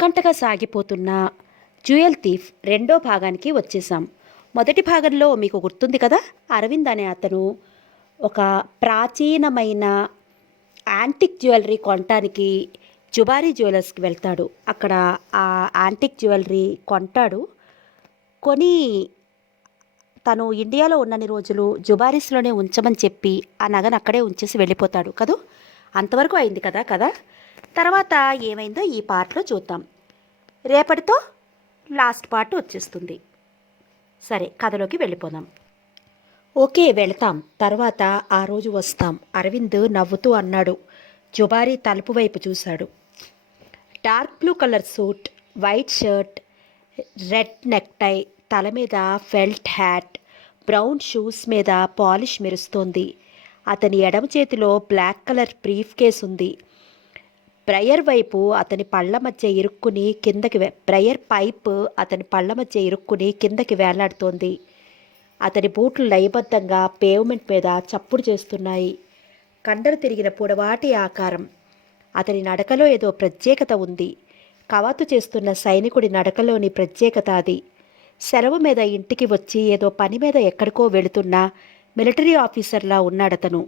ఉత్కంఠగా సాగిపోతున్న జ్యుయల్ థీఫ్ రెండో భాగానికి వచ్చేసాం. మొదటి భాగంలో మీకు గుర్తుంది కదా, అరవింద్ అనే అతను ఒక ప్రాచీనమైన యాంటిక్ జ్యువెలరీ కొనటానికి జుబారీ జ్యువెలర్స్కి వెళ్తాడు. అక్కడ ఆ యాంటిక్ జ్యువెలరీ కొంటాడు. కొని తను ఇండియాలో ఉన్నన్ని రోజులు జుబారీస్లోనే ఉంచమని చెప్పి ఆ నగను అక్కడే ఉంచేసి వెళ్ళిపోతాడు కదూ. అంతవరకు అయింది కదా. తర్వాత ఏమైందో ఈ పార్ట్లో చూద్దాం. రేపటితో లాస్ట్ పార్ట్ వచ్చేస్తుంది. సరే, కథలోకి వెళ్ళిపోదాం. ఓకే, వెళతాం. తర్వాత ఆ రోజు వస్తాం. అరవింద్ నవ్వుతూ అన్నాడు. జుబారీ తలుపు వైపు చూశాడు. Dark blue colour suit, white shirt, red necktie, తల మీద ఫెల్ట్ హ్యాట్, బ్రౌన్ షూస్ మీద పాలిష్ మెరుస్తోంది. అతని ఎడమ చేతిలో బ్లాక్ కలర్ బ్రీఫ్ కేస్ ఉంది. బ్రయర్ వైపు అతని పళ్ళ మధ్య ఇరుక్కుని బ్రయర్ పైప్ అతని పళ్ళ మధ్య ఇరుక్కుని కిందకి వేలాడుతోంది. అతని బూట్లు లయబద్ధంగా పేవ్మెంట్ మీద చప్పుడు చేస్తున్నాయి. కండలు తిరిగిన పొడవాటి ఆకారం. అతని నడకలో ఏదో ప్రత్యేకత ఉంది. కవాతు చేస్తున్న సైనికుడి నడకలోని ప్రత్యేకత అది. సెలవు మీద ఇంటికి వచ్చి ఏదో పని మీద ఎక్కడికో వెళుతున్న మిలిటరీ ఆఫీసర్లా ఉన్నాడతను.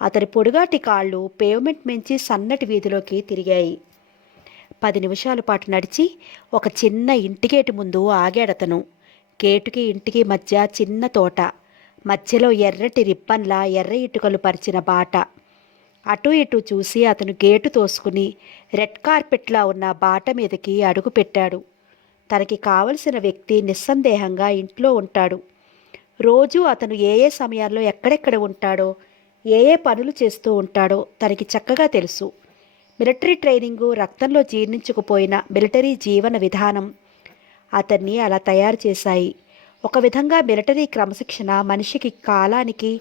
అతని పొడుగాటి కాళ్ళు పేవ్మెంట్ మించి సన్నటి వీధిలోకి తిరిగాయి. 10 నిమిషాల పాటు నడిచి ఒక చిన్న ఇంటిగేటు ముందు ఆగాడతను. గేటుకి ఇంటికి మధ్య చిన్న తోట, మధ్యలో ఎర్రటి రిబ్బన్లా ఎర్ర ఇటుకలు పరిచిన బాట. అటు ఇటు చూసి అతను గేటు తోసుకుని రెడ్ కార్పెట్లా ఉన్న బాట మీదకి అడుగు పెట్టాడు. తనకి కావలసిన వ్యక్తి నిస్సందేహంగా ఇంట్లో ఉంటాడు. రోజు అతను ఏ ఏ సమయాల్లో ఎక్కడెక్కడ ఉంటాడో, ఏ ఏ పనులు చేస్తూ ఉంటాడో తనకి చక్కగా తెలుసు. మిలిటరీ ట్రైనింగు, రక్తంలో జీర్ణించుకుపోయిన మిలిటరీ జీవన విధానం అతన్ని అలా తయారు చేశాయి. ఒక విధంగా మిలిటరీ క్రమశిక్షణ మనిషికి కాలానికి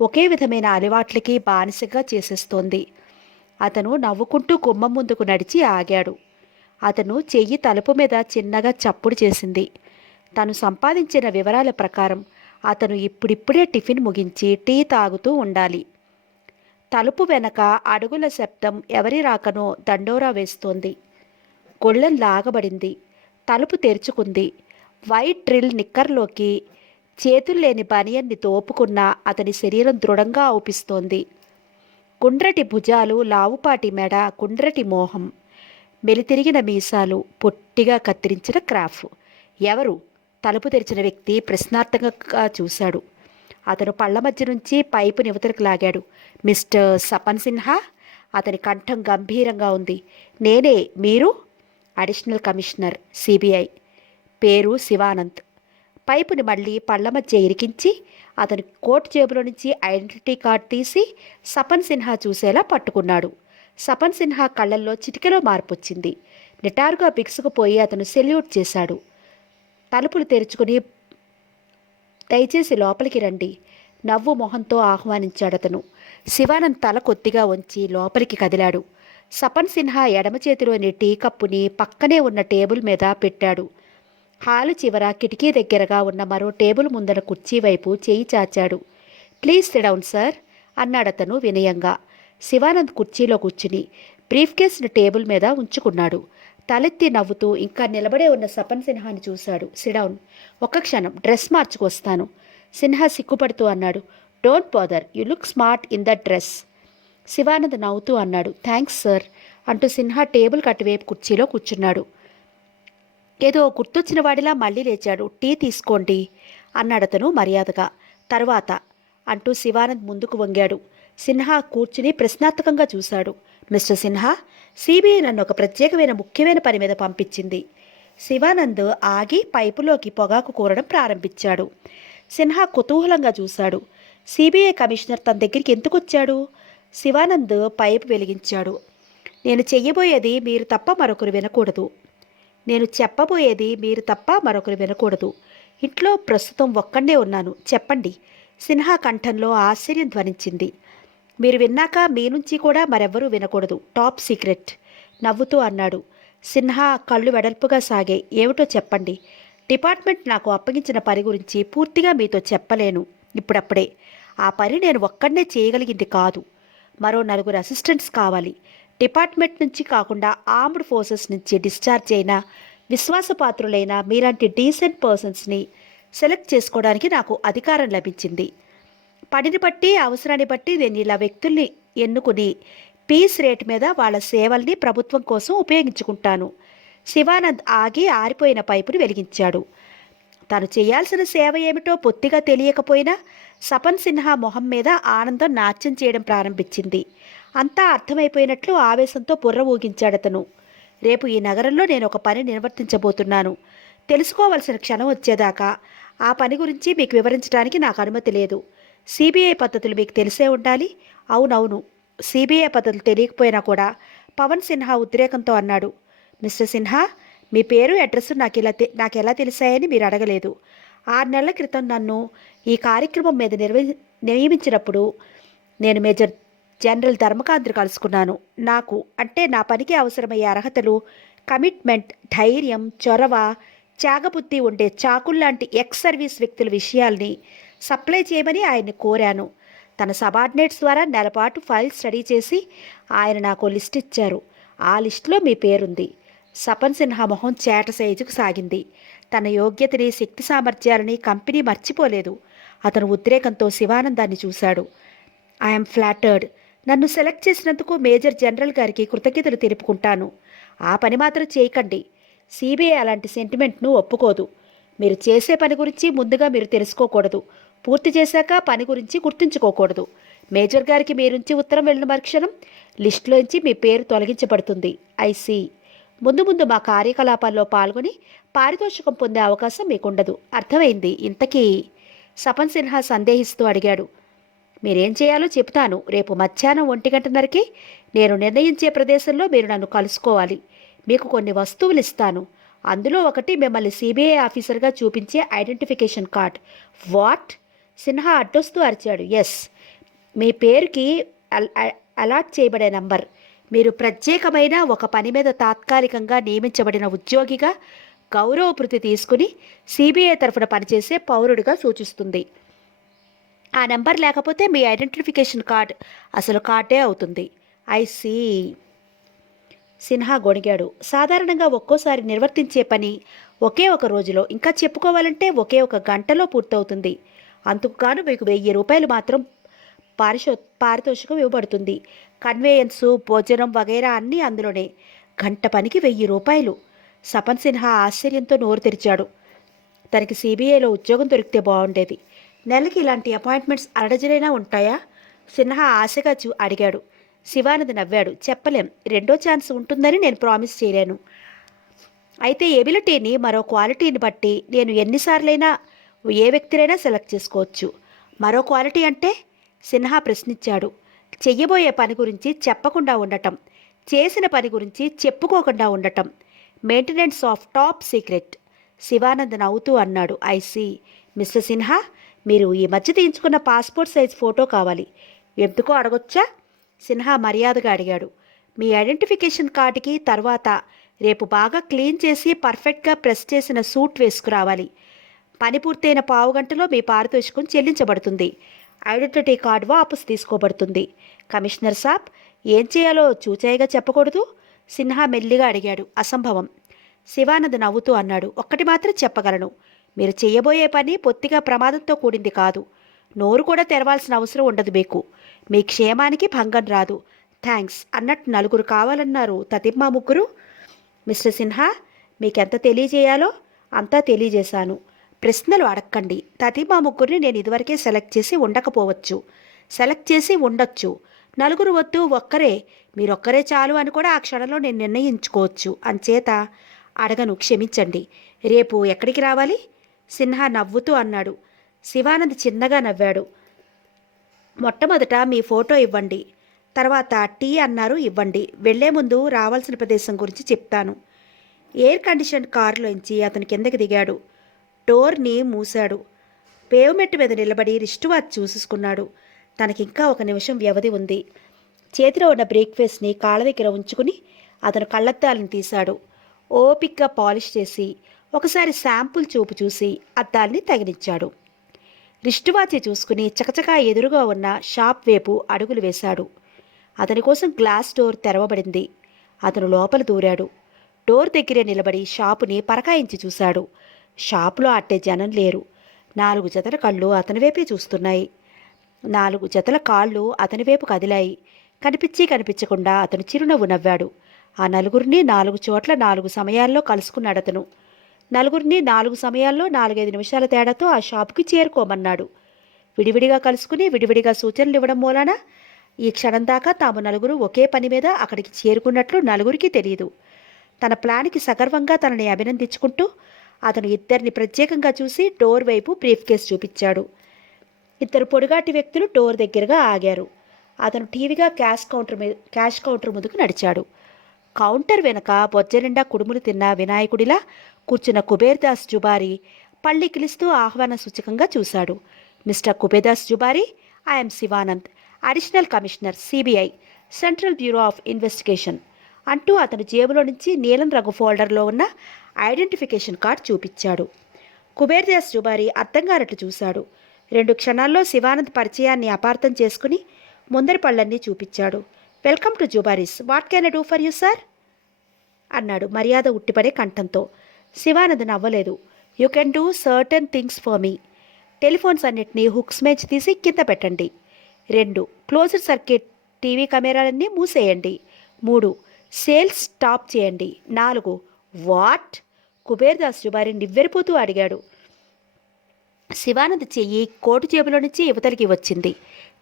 ఒకే విధమైన అలవాట్లకి బానిసగా చేసేస్తోంది. అతను నవ్వుకుంటూ గుమ్మం ముందుకు నడిచి ఆగాడు. అతను చెయ్యి తలుపు మీద చిన్నగా చప్పుడు చేసింది. తను సంపాదించిన వివరాల ప్రకారం అతను ఇప్పుడిప్పుడే టిఫిన్ ముగించి టీ తాగుతూ ఉండాలి. తలుపు వెనక అడుగుల శబ్దం ఎవరి రాకనో దండోరా వేస్తోంది. గొళ్ళెం లాగబడింది. తలుపు తెరుచుకుంది. వైట్ డ్రిల్ నిక్కర్లోకి చేతుల్లేని బనియన్ని తోపుకున్న అతని శరీరం దృఢంగా ఔపిస్తోంది. గుండ్రటి భుజాలు, లావుపాటి మెడ, గుండ్రటి మోహం, మెలితిరిగిన మీసాలు, పొట్టిగా కత్తిరించిన క్రాఫ్. ఎవరు? తలుపు తెరిచిన వ్యక్తి ప్రశ్నార్థకంగా చూశాడు. అతను పళ్ల మధ్య నుంచి పైపు నివతలకు లాగాడు. మిస్టర్ సపన్ సిన్హా? అతని కంఠం గంభీరంగా ఉంది. నేనే. మీరు? Additional commissioner, CBI. పేరు శివానంద్. పైపుని మళ్ళీ పళ్ల మధ్య ఇరికించి అతని కోట్ జేబులో నుంచి ఐడెంటిటీ కార్డ్ తీసి సపన్ సిన్హా చూసేలా పట్టుకున్నాడు. సపన్ సిన్హా కళ్ళల్లో చిటికెలో మార్పొచ్చింది. నిటారుగా బిగుసుకుపోయి అతను సెల్యూట్ చేశాడు. తలుపులు తెరుచుకుని దయచేసి లోపలికి రండి, నవ్వు మొహంతో ఆహ్వానించాడతను. శివానంద్ తల కొద్దిగా వంచి లోపలికి కదిలాడు. సపన్ సిన్హా ఎడమ చేతిలోని టీ కప్పుని పక్కనే ఉన్న టేబుల్ మీద పెట్టాడు. హాలు చివర కిటికీ దగ్గరగా ఉన్న మరో టేబుల్ ముందర కుర్చీ వైపు చేయి చాచాడు. ప్లీజ్ సిట్ డౌన్ సార్ అన్నాడతను వినయంగా. శివానంద్ కుర్చీలో కూర్చుని బ్రీఫ్ కేసును టేబుల్ మీద ఉంచుకున్నాడు. తలెత్తి నవ్వుతూ ఇంకా నిలబడే ఉన్న సపన్ సిన్హాని చూశాడు. SIT down. ఒక్క క్షణం, డ్రెస్ మార్చుకొస్తాను. సిన్హా సిగ్గుపడుతూ అన్నాడు. Don't bother, you look smart in that dress. Shivanand నవ్వుతూ అన్నాడు. థ్యాంక్స్ సార్ అంటూ సిన్హా టేబుల్ కట్టువైపు కుర్చీలో కూర్చున్నాడు. ఏదో గుర్తొచ్చిన వాడిలా మళ్ళీ లేచాడు. టీ తీసుకోండి అన్నాడతను మర్యాదగా. తర్వాత అంటూ శివానంద్ ముందుకు వంగాడు. సిన్హా కూర్చుని ప్రశ్నార్థకంగా చూశాడు. మిస్టర్ సిన్హా, సిబిఐ నన్ను ఒక ప్రత్యేకమైన ముఖ్యమైన పని మీద పంపించింది. శివానంద్ ఆగి పైపులోకి పొగాకు కూరడం ప్రారంభించాడు. సిన్హా కుతూహలంగా చూశాడు. సిబిఐ కమిషనర్ తన దగ్గరికి ఎందుకు వచ్చాడు? శివానంద్ పైపు వెలిగించాడు. నేను చెయ్యబోయేది మీరు తప్ప మరొకరు వినకూడదు. నేను చెప్పబోయేది మీరు తప్ప మరొకరు వినకూడదు. ఇంట్లో ప్రస్తుతం ఒక్కడే ఉన్నాను. చెప్పండి. సిన్హా కంఠంలో ఆశ్చర్యం ధ్వనించింది. మీరు విన్నాక మీ నుంచి కూడా మరెవ్వరూ వినకూడదు. టాప్ సీక్రెట్ నవ్వుతూ అన్నాడు. సిన్హా కళ్ళు వెడల్పుగా సాగాయి. ఏమిటో చెప్పండి. డిపార్ట్మెంట్ నాకు అప్పగించిన పని గురించి పూర్తిగా మీతో చెప్పలేను ఇప్పుడప్పుడే. ఆ పని నేను ఒక్కడనే చేయగలిగింది కాదు. మరో 4 అసిస్టెంట్స్ కావాలి. డిపార్ట్మెంట్ నుంచి కాకుండా ఆర్మ్డ్ ఫోర్సెస్ నుంచి డిశ్చార్జ్ అయిన విశ్వాసపాత్రులైన మీలాంటి డీసెంట్ పర్సన్స్ని సెలెక్ట్ చేసుకోవడానికి నాకు అధికారం లభించింది. పనిని బట్టి అవసరాన్ని బట్టి నేను ఇలా వ్యక్తుల్ని ఎన్నుకుని పీస్ రేట్ మీద వాళ్ళ సేవల్ని ప్రభుత్వం కోసం ఉపయోగించుకుంటాను. శివానంద్ ఆగి ఆరిపోయిన పైపుని వెలిగించాడు. తను చేయాల్సిన సేవ ఏమిటో పొత్తిగా తెలియకపోయినా సపన్ సిన్హా మొహం మీద ఆనందం నాట్యం చేయడం ప్రారంభించింది. అంతా అర్థమైపోయినట్లు ఆవేశంతో బుర్ర ఊగించాడతను. రేపు ఈ నగరంలో నేను ఒక పని నిర్వర్తించబోతున్నాను. తెలుసుకోవలసిన క్షణం వచ్చేదాకా ఆ పని గురించి మీకు వివరించడానికి నాకు అనుమతి లేదు. సిబిఐ పద్ధతులు మీకు తెలిసే ఉండాలి. అవునవును, సిబిఐ పద్ధతులు తెలియకపోయినా కూడా పవన్ సిన్హా ఉద్రేకంతో అన్నాడు. మిస్టర్ సిన్హా, మీ పేరు అడ్రస్ నాకు ఎలా తెలిసాయని మీరు అడగలేదు. 6 నెలల క్రితం నన్ను ఈ కార్యక్రమం మీద నియమించినప్పుడు నేను మేజర్ జనరల్ ధర్మకాంత్ని కలుసుకున్నాను. నాకు అంటే నా పనికి అవసరమయ్యే అర్హతలు, కమిట్మెంట్, ధైర్యం, చొరవ, త్యాగబుద్ధి ఉండే చాకుల్లాంటి ఎక్స్ సర్వీస్ వ్యక్తుల విషయాల్ని సప్లై చేయమని ఆయన్ని కోరాను. తన సబార్డినేట్స్ ద్వారా నెలపాటు ఫైల్ స్టడీ చేసి ఆయన నాకు లిస్ట్ ఇచ్చారు. ఆ లిస్టులో మీ పేరుంది. సపన్ సిన్హా మొహం చేట సైజుకు సాగింది. తన యోగ్యతని, శక్తి సామర్థ్యాలని కంపెనీ మర్చిపోలేదు. అతను ఉద్రేకంతో శివానందాన్ని చూశాడు. I'm flattered. నన్ను సెలెక్ట్ చేసినందుకు మేజర్ జనరల్ గారికి కృతజ్ఞతలు తెలుపుకుంటాను. ఆ పని మాత్రం చేయకండి. సిబిఐ అలాంటి సెంటిమెంట్ను ఒప్పుకోదు. మీరు చేసే పని గురించి ముందుగా మీరు తెలుసుకోకూడదు. పూర్తి చేశాక పని గురించి గుర్తుంచుకోకూడదు. మేజర్ గారికి మీరుంచి ఉత్తరం వెళ్ళిన మరుక్షణం లిస్టులోంచి మీ పేరు తొలగించబడుతుంది. ఐసీ. ముందు ముందు మా కార్యకలాపాల్లో పాల్గొని పారితోషికం పొందే అవకాశం మీకుండదు. అర్థమైంది. ఇంతకీ సపన్ సిన్హా సందేహిస్తూ అడిగాడు. మీరేం చేయాలో చెప్తాను. రేపు మధ్యాహ్నం 1:30కి నేను నిర్ణయించే ప్రదేశంలో మీరు నన్ను కలుసుకోవాలి. మీకు కొన్ని వస్తువులు ఇస్తాను. అందులో ఒకటి మిమ్మల్ని సిబిఐ ఆఫీసర్గా చూపించే ఐడెంటిఫికేషన్ కార్డ్. వాట్? సిన్హా అడ్డొస్తూ అరిచాడు. ఎస్, మీ పేరుకి అలాట్ చేయబడే నంబర్. మీరు ప్రత్యేకమైన ఒక పని మీద తాత్కాలికంగా నియమించబడిన ఉద్యోగిగా గౌరవభృతి తీసుకుని సిబిఐ తరఫున పనిచేసే పౌరుడిగా సూచిస్తుంది. ఆ నెంబర్ లేకపోతే మీ ఐడెంటిఫికేషన్ కార్డ్ అసలు కార్డే అవుతుంది. ఐసీ. సిన్హా గొణిగాడు. సాధారణంగా ఒక్కోసారి నిర్వర్తించే పని ఒకే ఒక రోజులో, ఇంకా చెప్పుకోవాలంటే ఒకే ఒక గంటలో పూర్తవుతుంది. అందుకు గాను మీకు 1000 రూపాయలు మాత్రం పారితోషికం ఇవ్వబడుతుంది. కన్వేయన్సు, భోజనం వగైరా అన్నీ అందులోనే. గంట పనికి 1000 రూపాయలు. సపన్ సిన్హా ఆశ్చర్యంతో నోరు తెరిచాడు. తనకి సిబిఐలో ఉద్యోగం దొరికితే బాగుండేది. నెలకి ఇలాంటి అపాయింట్మెంట్స్ అరడజనైనా ఉంటాయా? సిన్హా ఆశగా అడిగాడు. శివానంద్ నవ్వాడు. చెప్పలేం. రెండో ఛాన్స్ ఉంటుందని నేను ప్రామిస్ చేయలేను. అయితే ఎబిలిటీని, మరో క్వాలిటీని బట్టి నేను ఎన్నిసార్లైనా ఏ వ్యక్తినైనా సెలెక్ట్ చేసుకోవచ్చు. మరో క్వాలిటీ అంటే? సిన్హా ప్రశ్నించాడు. చెయ్యబోయే పని గురించి చెప్పకుండా ఉండటం, చేసిన పని గురించి చెప్పుకోకుండా ఉండటం. Maintenance of top secret. Shivanand నవ్వుతూ అన్నాడు. ఐసీ. మిస్టర్ సిన్హా, మీరు ఈ మధ్య తీయించుకున్న పాస్పోర్ట్ సైజ్ ఫోటో కావాలి. ఎందుకో అడగొచ్చా? సిన్హా మర్యాదగా అడిగాడు. మీ ఐడెంటిఫికేషన్ కార్డుకి తర్వాత రేపు బాగా క్లీన్ చేసి పర్ఫెక్ట్గా ప్రెస్ చేసిన సూట్ వేసుకురావాలి. పని పూర్తయిన పావుగంటలో మీ పారితోషికం చెల్లించబడుతుంది. ఐడెంటిటీ కార్డు వాపసు తీసుకోబడుతుంది. కమిషనర్ సాబ్, ఏం చేయాలో చూచాయిగా చెప్పకూడదు? సిన్హా మెల్లిగా అడిగాడు. అసంభవం. శివానంద్ నవ్వుతూ అన్నాడు. ఒక్కటి మాత్రం చెప్పగలను. మీరు చేయబోయే పని పొత్తిగా ప్రమాదంతో కూడింది కాదు. నోరు కూడా తెరవాల్సిన అవసరం ఉండదు మీకు. మీ క్షేమానికి భంగం రాదు. థ్యాంక్స్ అన్నట్టు నలుగురు కావాలన్నారు. తతిమ్మా ముగ్గురు. మిస్టర్ సిన్హా, మీకెంత తెలియజేయాలో అంతా తెలియజేశాను. ప్రశ్నలు అడక్కండి. తతిమ్మా ముగ్గురిని నేను ఇదివరకే సెలెక్ట్ చేసి ఉండకపోవచ్చు. సెలెక్ట్ చేసి ఉండొచ్చు. నలుగురు వద్దు, ఒక్కరే. మీరొక్కరే చాలు అని కూడా ఆ క్షణంలో నేను నిర్ణయించుకోవచ్చు. అంచేత అడగను, క్షమించండి. రేపు ఎక్కడికి రావాలి? సిన్హా నవ్వుతూ అన్నాడు. శివానంద్ చిన్నగా నవ్వాడు. మొట్టమొదట మీ ఫోటో ఇవ్వండి. తర్వాత టీ అన్నారు, ఇవ్వండి. వెళ్లే ముందు రావాల్సిన ప్రదేశం గురించి చెప్తాను. ఎయిర్ కండిషన్ కారులోంచి అతను కిందకి దిగాడు. డోర్ని మూశాడు. పేవ్మెంట్ మీద నిలబడి రిస్ట్ వాచ్ చూసుకున్నాడు. తనకింకా 1 నిమిషం వ్యవధి ఉంది. చేతిలో ఉన్న బ్రేక్ఫాస్ట్ని కాళ్ళ దగ్గర ఉంచుకుని అతను కళ్ళద్దాలను తీశాడు. ఓపిక్గా పాలిష్ చేసి ఒకసారి శాంపుల్ చూపు చూసి అద్దాల్ని తగిలించాడు. రిస్ట్ వాచి చూసుకుని చకచకా ఎదురుగా ఉన్న షాప్ వైపు అడుగులు వేశాడు. అతని కోసం గ్లాస్ డోర్ తెరవబడింది. అతను లోపల దూరాడు. డోర్ దగ్గరే నిలబడి షాపుని పరకాయించి చూశాడు. షాపులో అట్టే జనం లేరు. 4 జతల కళ్ళు అతని వైపే చూస్తున్నాయి. 4 జతల కాళ్ళు అతని వైపు కదిలాయి. కనిపించి కనిపించకుండా అతను చిరునవ్వు నవ్వాడు. ఆ నలుగురిని 4 చోట్ల 4 సమయాల్లో కలుసుకున్నాడతను. నలుగురిని 4 సమయాల్లో 4-5 నిమిషాల తేడాతో ఆ షాపుకి చేరుకోమన్నాడు. విడివిడిగా కలుసుకుని విడివిడిగా సూచనలు ఇవ్వడం మూలాన ఈ క్షణం దాకా తాము నలుగురు ఒకే పని మీద అక్కడికి చేరుకున్నట్లు నలుగురికి తెలియదు. తన ప్లాన్కి సగర్వంగా తనని అభినందించుకుంటూ అతను ఇద్దరిని ప్రత్యేకంగా చూసి డోర్ వైపు బ్రీఫ్ కేస్ చూపించాడు. 2 పొడుగాటి వ్యక్తులు డోర్ దగ్గరగా ఆగారు. అతను టీవీగా క్యాష్ కౌంటర్ ముందుకు నడిచాడు. కౌంటర్ వెనక బొజ్జ నిండా కుడుములు తిన్న వినాయకుడిలా కూర్చున్న కుబేర్దాస్ జుబారీ పళ్ళికిలిస్తూ ఆహ్వాన సూచకంగా చూశాడు. Mister Kuberdas Jubari, I'm Shivanand, additional commissioner CBI, central bureau of investigation అంటూ అతను జేబులో నుంచి నీలం రంగు ఫోల్డర్లో ఉన్న ఐడెంటిఫికేషన్ కార్డ్ చూపించాడు. కుబేర్దాస్ జుబారీ అర్థం కానట్లు చూశాడు. 2 క్షణాల్లో శివానంద్ పరిచయాన్ని అపార్థం చేసుకుని ముందరి పళ్ళన్నీ చూపించాడు. Welcome to Jubari's, what can I do for you sir అన్నాడు మర్యాద ఉట్టిపడే కంఠంతో. శివానంద్ నవ్వలేదు. You can do certain things for me. Telephones అన్నిటినీ హుక్స్ మేజ్ తీసి కింద పెట్టండి. 2 క్లోజ్డ్ సర్క్యూట్ టీవీ కెమెరాలన్నీ మూసేయండి. 3 సేల్స్ స్టాప్ చేయండి. 4 వాట్? కుబేర్దాస్ జుబారీ నివ్వెరిపోతూ అడిగాడు. శివానంద్ చెయ్యి కోటు జేబులో నుంచి యువతలికి వచ్చింది.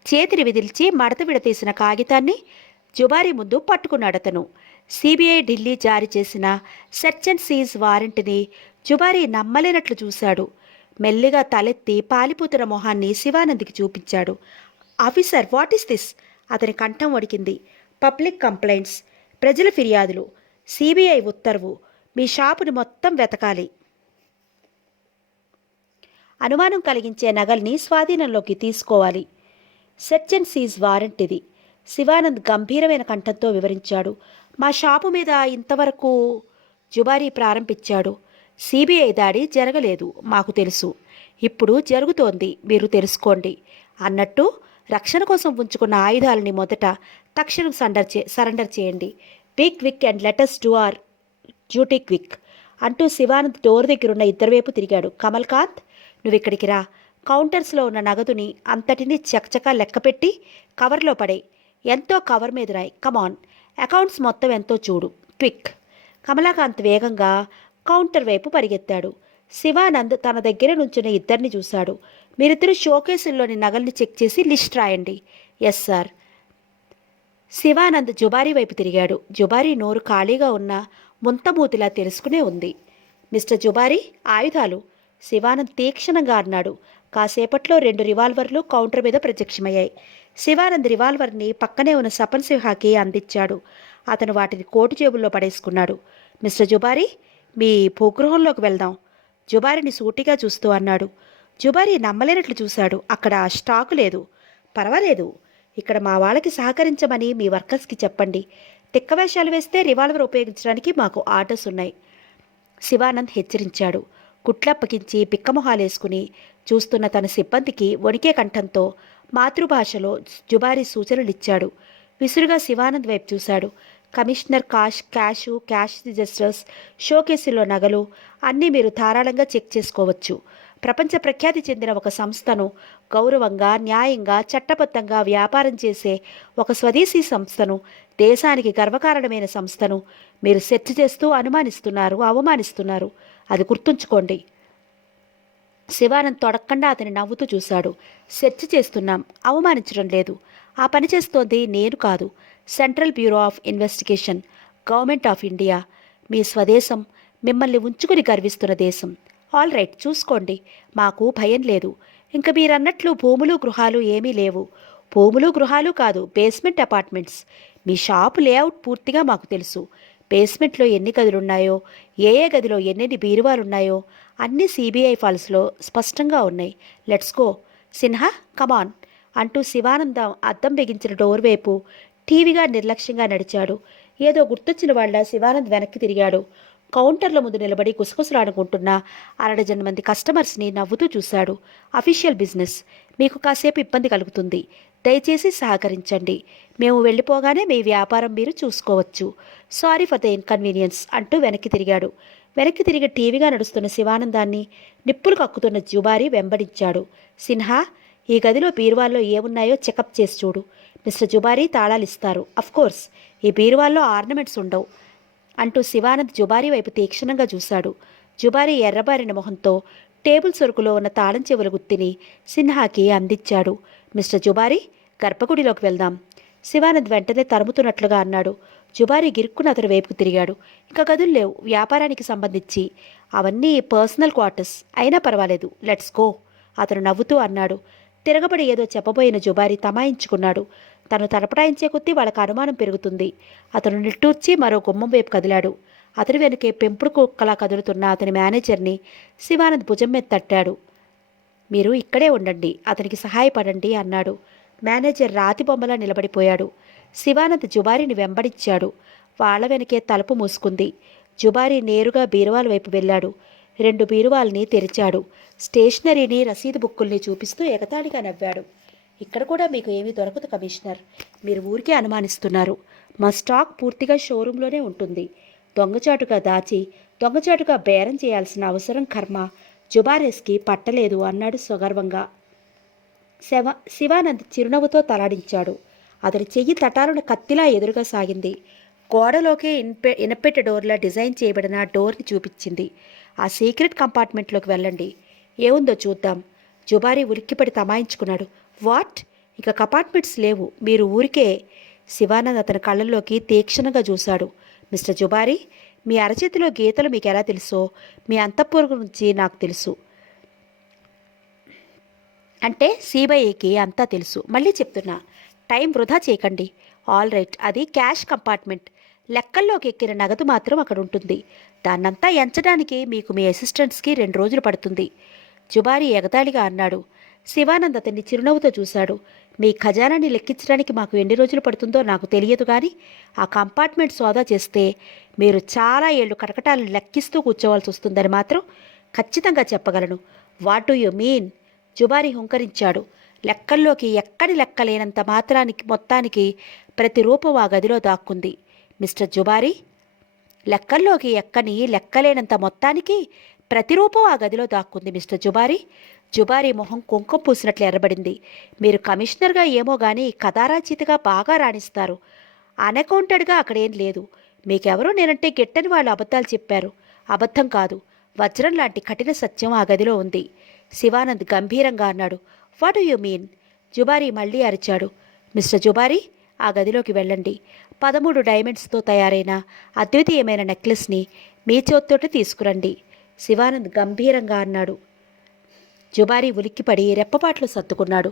చేతిని విదిల్చి మడత విడతీసిన కాగితాన్ని జుబారీ ముందు పట్టుకున్నాడతను. సిబిఐ ఢిల్లీ జారీ చేసిన సెర్చ్ అండ్ సీజ్ వారెంట్ని జుబారీ నమ్మలేనట్లు చూశాడు. మెల్లిగా తలెత్తి పాలిపోతున్న మొహాన్ని శివానంద్కి చూపించాడు. Officer, what is this? అతని కంఠం వడికింది. పబ్లిక్ కంప్లైంట్స్, ప్రజల ఫిర్యాదులు, సిబిఐ ఉత్తర్వు. మీ షాపుని మొత్తం వెతకాలి. అనుమానం కలిగించే నగల్ని స్వాధీనంలోకి తీసుకోవాలి. సెర్చ్ అండ్ సీజ్ వారెంట్ ఇది. శివానంద్ గంభీరమైన కంఠంతో వివరించాడు. మా షాపు మీద ఇంతవరకు జుబారీ ప్రారంభించాడు. సిబిఐ దాడి జరగలేదు, మాకు తెలుసు. ఇప్పుడు జరుగుతోంది, మీరు తెలుసుకోండి అన్నట్టు రక్షణ కోసం ఉంచుకున్న ఆయుధాలని మొదట తక్షణం సరెండర్ చేయండి. Be quick and let us do our duty quick అంటూ శివానంద్ డోర్ దగ్గరున్న ఇద్దరి వైపు తిరిగాడు. కమల్కాంత్, నువ్వు ఇక్కడికి రా. కౌంటర్స్లో ఉన్న నగదుని అంతటినీ చకచకా లెక్కపెట్టి కవర్లో పడే. ఎంతో కవర్ మీద రాయి. కమాన్, అకౌంట్స్ మొత్తం ఎంతో చూడు. క్విక్. కమలాకాంత్ వేగంగా కౌంటర్ వైపు పరిగెత్తాడు. శివానంద్ తన దగ్గర నుంచిన ఇద్దరిని చూశాడు. మీరిద్దరు షోకేసుల్లోని నగల్ని చెక్ చేసి లిస్ట్ రాయండి. Yes sir. శివానంద్ జుబారీ వైపు తిరిగాడు. జుబారీ నోరు ఖాళీగా ఉన్న ముంతమూతిలా తెలుసుకునే ఉంది. మిస్టర్ జుబారీ, ఆయుధాలు. శివానంద్ తీక్షణంగా అన్నాడు. కాసేపట్లో 2 రివాల్వర్లు కౌంటర్ మీద ప్రత్యక్షమయ్యాయి. శివానంద్ రివాల్వర్ని పక్కనే ఉన్న సపన్ సిన్హాకి అందించాడు. అతను వాటిని కోటు జేబుల్లో పడేసుకున్నాడు. మిస్టర్ జుబారీ, మీ భూగృహంలోకి వెళ్దాం. జుబారీని సూటిగా చూస్తూ అన్నాడు. జుబారీ నమ్మలేనట్లు చూశాడు. అక్కడ స్టాకు లేదు. పర్వాలేదు, ఇక్కడ మా వాళ్ళకి సహకరించమని మీ వర్కర్స్కి చెప్పండి. తిక్క వేషాలు వేస్తే రివాల్వర్ ఉపయోగించడానికి మాకు ఆర్డర్స్ ఉన్నాయి. శివానంద్ హెచ్చరించాడు. కుట్లప్పగించి పిక్కమొహాలేసుకుని చూస్తున్న తన సిబ్బందికి వణికే కంఠంతో మాతృభాషలో జుబారీ సూచనలిచ్చాడు. విసురుగా శివానంద్ వైపు చూశాడు. కమిషనర్ క్యాష్ రిజిస్టర్స్, షోకేసులో నగలు అన్నీ మీరు ధారాళంగా చెక్ చేసుకోవచ్చు. ప్రపంచ ప్రఖ్యాతి చెందిన ఒక సంస్థను, గౌరవంగా, న్యాయంగా, చట్టబద్ధంగా వ్యాపారం చేసే ఒక స్వదేశీ సంస్థను, దేశానికి గర్వకారణమైన సంస్థను మీరు సెర్చ్ చేస్తూ అవమానిస్తున్నారు. అది గుర్తుంచుకోండి. శివానంద్ తొడక్కండా అతని నవ్వుతూ చూశాడు. సెర్చ్ చేస్తున్నాం, అవమానించడం లేదు. ఆ పని చేస్తోంది నేను కాదు, central bureau of investigation, government of India. మీ స్వదేశం, మిమ్మల్ని ఉంచుకుని గర్విస్తున్న దేశం. ఆల్ రైట్, చూసుకోండి, మాకు భయం లేదు. ఇంక మీరన్నట్లు భూములు గృహాలు ఏమీ లేవు. భూములు గృహాలు కాదు, బేస్మెంట్ అపార్ట్మెంట్స్. మీ షాపు లేఅవుట్ పూర్తిగా మాకు తెలుసు. బేస్మెంట్లో ఎన్ని గదులున్నాయో, ఏ గదిలో ఎన్నెన్ని బీరువాలున్నాయో అన్నీ సిబిఐ ఫైల్స్లో స్పష్టంగా ఉన్నాయి. Let's go. సిన్హా, కమాన్ అంటూ శివానందం అద్దం బిగించిన డోర్ వైపు టీవీగా నిర్లక్ష్యంగా నడిచాడు. ఏదో గుర్తొచ్చిన వాళ్ళ శివానంద్ వెనక్కి తిరిగాడు. కౌంటర్ల ముందు నిలబడి గుసగుసలాడుకుంటున్న 6 డజన్ మంది కస్టమర్స్ని నవ్వుతూ చూశాడు. అఫీషియల్ బిజినెస్, మీకు కాసేపు ఇబ్బంది కలుగుతుంది. దయచేసి సహకరించండి. మేము వెళ్ళిపోగానే మీ వ్యాపారం మీరు చూసుకోవచ్చు. సారీ ఫర్ ద ఇన్కన్వీనియన్స్ అంటూ వెనక్కి తిరిగాడు. వెనక్కి తిరిగి టీవీగా నడుస్తున్న శివానందాన్ని నిప్పులు కక్కుతున్న జుబారి వెంబడించాడు. సిన్హా, ఈ గదిలో బీరువాల్లో ఏమున్నాయో చెకప్ చేసి చూడు. మిస్టర్ జుబారి తాళాలిస్తారు. అఫ్కోర్స్ ఈ బీరువాల్లో ఆర్నమెంట్స్ ఉండవు అంటూ శివానంద్ జుబారి వైపు తీక్షణంగా చూశాడు. జుబారి ఎర్రబారిన మొహంతో టేబుల్ సొరుకులో ఉన్న తాళం చెవుల గుత్తిని సిన్హాకి అందించాడు. మిస్టర్ జుబారి, గర్భగుడిలోకి వెళ్దాం. శివానంద్ వెంటనే తరుముతున్నట్లుగా అన్నాడు. జుబారి గిరుక్కున అతని వైపుకు తిరిగాడు. ఇంకా గదులు లేవు, వ్యాపారానికి సంబంధించి. అవన్నీ పర్సనల్ క్వార్టర్స్. అయినా పర్వాలేదు, లెట్స్ గో అతను నవ్వుతూ అన్నాడు. తిరగబడి ఏదో చెప్పబోయిన జుబారి తమాయించుకున్నాడు. తను తలపటాయించే కొద్దీ వాళ్ళకు అనుమానం పెరుగుతుంది. అతను నిట్టూర్చి మరో గుమ్మం వైపు కదిలాడు. అతని వెనుకే పెంపుడు కుక్కలా కదులుతున్న అతని మేనేజర్ని శివానంద్ భుజం మీద తట్టాడు. మీరు ఇక్కడే ఉండండి, అతనికి సహాయపడండి అన్నాడు. మేనేజర్ రాతి బొమ్మలా నిలబడిపోయాడు. శివానంద్ జుబారిని వెంబడించాడు. వాళ్ళ వెనకే తలుపు మూసుకుంది. జుబారి నేరుగా బీరువాల వైపు వెళ్ళాడు. 2 బీరువాల్ని తెరిచాడు. స్టేషనరీని, రసీదు బుక్కుల్ని చూపిస్తూ ఎగతాళిగా నవ్వాడు. ఇక్కడ కూడా మీకు ఏమీ దొరకదు కమిషనర్. మీరు ఊరికే అనుమానిస్తున్నారు. మా స్టాక్ పూర్తిగా షోరూంలోనే ఉంటుంది. దొంగచాటుగా దాచి దొంగచాటుగా బేరం చేయాల్సిన అవసరం కర్మ జుబారెస్కి పట్టలేదు అన్నాడు సగర్వంగా. శివానంద్ చిరునవ్వుతో తలాడించాడు. అతని చెయ్యి తటాలున కత్తిలా ఎదురుగా సాగింది. గోడలోకే ఇనపెట్టె డోర్లా డిజైన్ చేయబడిన డోర్ని చూపించింది. ఆ సీక్రెట్ కంపార్ట్మెంట్లోకి వెళ్ళండి, ఏముందో చూద్దాం. జుబారి ఉలిక్కిపడి తమాయించుకున్నాడు. వాట్? ఇక కంపార్ట్మెంట్స్ లేవు, మీరు ఊరికే. శివానంద్ అతని కళ్ళల్లోకి తీక్షణంగా చూశాడు. మిస్టర్ జుబారి, మీ అరచేతిలో గీతలు మీకు ఎలా తెలుసో మీ అంతఃపురం గురించి నాకు తెలుసు. అంటే సిబిఐకి అంతా తెలుసు. మళ్ళీ చెప్తున్నా, టైం వృధా చేయకండి. ఆల్ రైట్, అది క్యాష్ కంపార్ట్మెంట్. లెక్కల్లోకి ఎక్కిన నగదు మాత్రం అక్కడ ఉంటుంది. దాన్నంతా ఎంచడానికి మీకు మీ అసిస్టెంట్స్కి 2 రోజులు పడుతుంది. జుబారి ఎగతాళిగా అన్నాడు. శివానంద్ అతన్ని చిరునవ్వుతో చూశాడు. మీ ఖజానాన్ని లెక్కించడానికి మాకు ఎన్ని రోజులు పడుతుందో నాకు తెలియదు, కానీ ఆ కంపార్ట్మెంట్ సోదా చేస్తే మీరు చాలా ఏళ్ళు కటకటాలను లెక్కిస్తూ కూర్చోవాల్సి వస్తుందని మాత్రం ఖచ్చితంగా చెప్పగలను. What do you mean? Jubari హుంకరించాడు. లెక్కల్లోకి ఎక్కడి లెక్కలేనంత మాత్రానికి మొత్తానికి ప్రతి రూపం ఆ గదిలో దాక్కుంది. మిస్టర్ జుబారి, లెక్కల్లోకి ఎక్కని లెక్కలేనంత మొత్తానికి ప్రతిరూపం ఆ గదిలో దాక్కుంది మిస్టర్ జుబారి. జుబారి మొహం కుంకుమ పూసినట్లు ఎర్రబడింది. మీరు కమిషనర్గా ఏమో గానీ కథారాచితగా బాగా రాణిస్తారు. అన్అకౌంటెడ్గా అక్కడేం లేదు. మీకెవరో నేనంటే గిట్టని వాళ్ళు అబద్ధాలు చెప్పారు. అబద్ధం కాదు, వజ్రం లాంటి కఠిన సత్యం ఆ గదిలో ఉంది. శివానంద్ గంభీరంగా అన్నాడు. What do you mean? Jubari మళ్ళీ అరిచాడు. మిస్టర్ జుబారి, ఆ గదిలోకి వెళ్ళండి. 13 డైమండ్స్తో తయారైన అద్వితీయమైన నెక్లెస్ని మీ చేత్తోటి తీసుకురండి. శివానంద్ గంభీరంగా అన్నాడు. జుబారి ఉలిక్కిపడి రెప్పపాట్లు సర్దుకున్నాడు.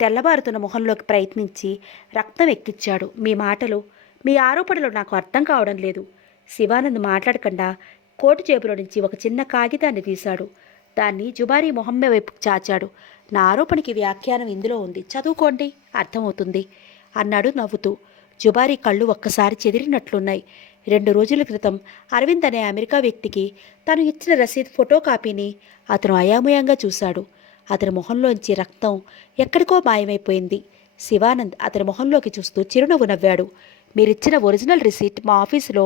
తెల్లబారుతున్న మొహంలోకి ప్రయత్నించి రక్తం ఎక్కించాడు. మీ మాటలు, మీ ఆరోపణలు నాకు అర్థం కావడం లేదు. శివానంద్ మాట్లాడకుండా కోటు జేబులో నుంచి ఒక చిన్న కాగితాన్ని తీశాడు. దాన్ని జుబారి మొహం వైపు చాచాడు. నా ఆరోపణకి వ్యాఖ్యానం ఇందులో ఉంది, చదువుకోండి, అర్థమవుతుంది అన్నాడు నవ్వుతూ. జుబారి కళ్ళు ఒక్కసారి చెదిరినట్లున్నాయి. 2 రోజుల క్రితం అరవింద్ అనే అమెరికా వ్యక్తికి తను ఇచ్చిన రసీదు ఫోటో కాపీని అతను అయామయంగా చూశాడు. అతని మొహంలోంచి రక్తం ఎక్కడికో మాయమైపోయింది. శివానంద్ అతని మొహంలోకి చూస్తూ చిరునవ్వు నవ్వాడు. మీరిచ్చిన ఒరిజినల్ రిసీట్ మా ఆఫీసులో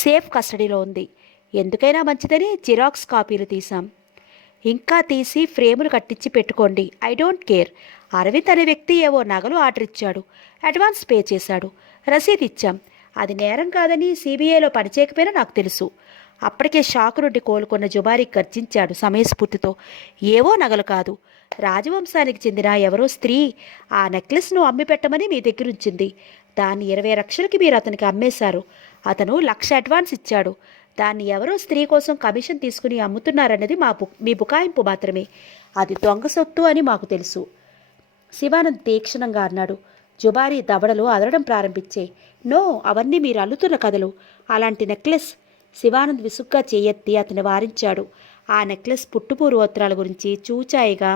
సేఫ్ కస్టడీలో ఉంది. ఎందుకైనా మంచిదని జిరాక్స్ కాపీలు తీశాం. ఇంకా తీసి ఫ్రేములు కట్టించి పెట్టుకోండి. I don't care. అరవింద్ అనే వ్యక్తి ఏవో నగలు ఆర్డర్ ఇచ్చాడు, అడ్వాన్స్ పే చేశాడు, రసీదు ఇచ్చాం. అది నేరం కాదని సిబిఐలో పనిచేయకపోయినా నాకు తెలుసు. అప్పటికే షాకు నుండి కోలుకున్న జుబారి గర్జించాడు సమయస్ఫూర్తితో. ఏవో నగలు కాదు, రాజవంశానికి చెందిన ఎవరో స్త్రీ ఆ నెక్లెస్ను అమ్మి పెట్టమని మీ దగ్గరుంచింది. దాన్ని 20 లక్షలకి మీరు అతనికి అమ్మేశారు. అతను 1,00,000 అడ్వాన్స్ ఇచ్చాడు. దాన్ని ఎవరో స్త్రీ కోసం కమిషన్ తీసుకుని అమ్ముతున్నారన్నది మీ బుకాయింపు మాత్రమే. అది దొంగ సొత్తు అని మాకు తెలుసు. శివానంద్ తీక్షణంగా అన్నాడు. జుబారి దవడలు అదరడం ప్రారంభించాయి. నో, అవన్నీ మీరు అల్లుతున్న కథలు. అలాంటి నెక్లెస్. శివానంద్ విసుగ్గా చేయెత్తి అతని వారించాడు. ఆ నెక్లెస్ పుట్టుపూర్వోత్తరాల గురించి చూచాయిగా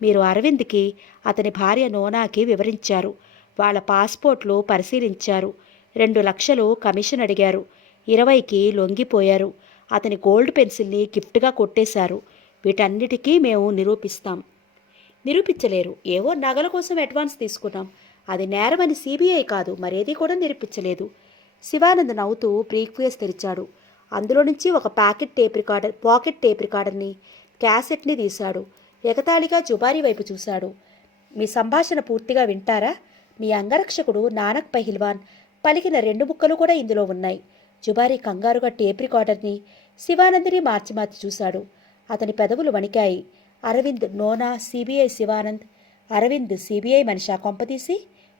మీరు అరవింద్కి, అతని భార్య నోనాకి వివరించారు. వాళ్ళ పాస్పోర్ట్లు పరిశీలించారు. 2 లక్షలు కమిషన్ అడిగారు. 20కి లొంగిపోయారు. అతని గోల్డ్ పెన్సిల్ని గిఫ్ట్గా కొట్టేశారు. వీటన్నిటికీ మేము నిరూపిస్తాం. నిరూపించలేరు. ఏవో నగల కోసం అడ్వాన్స్ తీసుకున్నాం. అది నేరమని సిబిఐ కాదు మరేది కూడా నిరూపించలేదు. శివానంద్ నవ్వుతూ బ్రీఫ్ కేస్ తెరిచాడు. అందులో నుంచి ఒక పాకెట్ టేప్ రికార్డర్ని, క్యాసెట్ని తీశాడు. ఎగతాళిగా జుబారీ వైపు చూశాడు. మీ సంభాషణ పూర్తిగా వింటారా? మీ అంగరక్షకుడు నానక్ పహిల్వాన్ పలికిన 2 ముక్కలు కూడా ఇందులో ఉన్నాయి. జుబారీ కంగారుగా టేప్ రికార్డర్ని, శివానంద్ని మార్చి మార్చి చూశాడు. అతని పెదవులు వణికాయి. అరవింద్ నోనా సిబిఐ శివానంద్. అరవింద్ సిబిఐ మనిషా కొంపతీసి?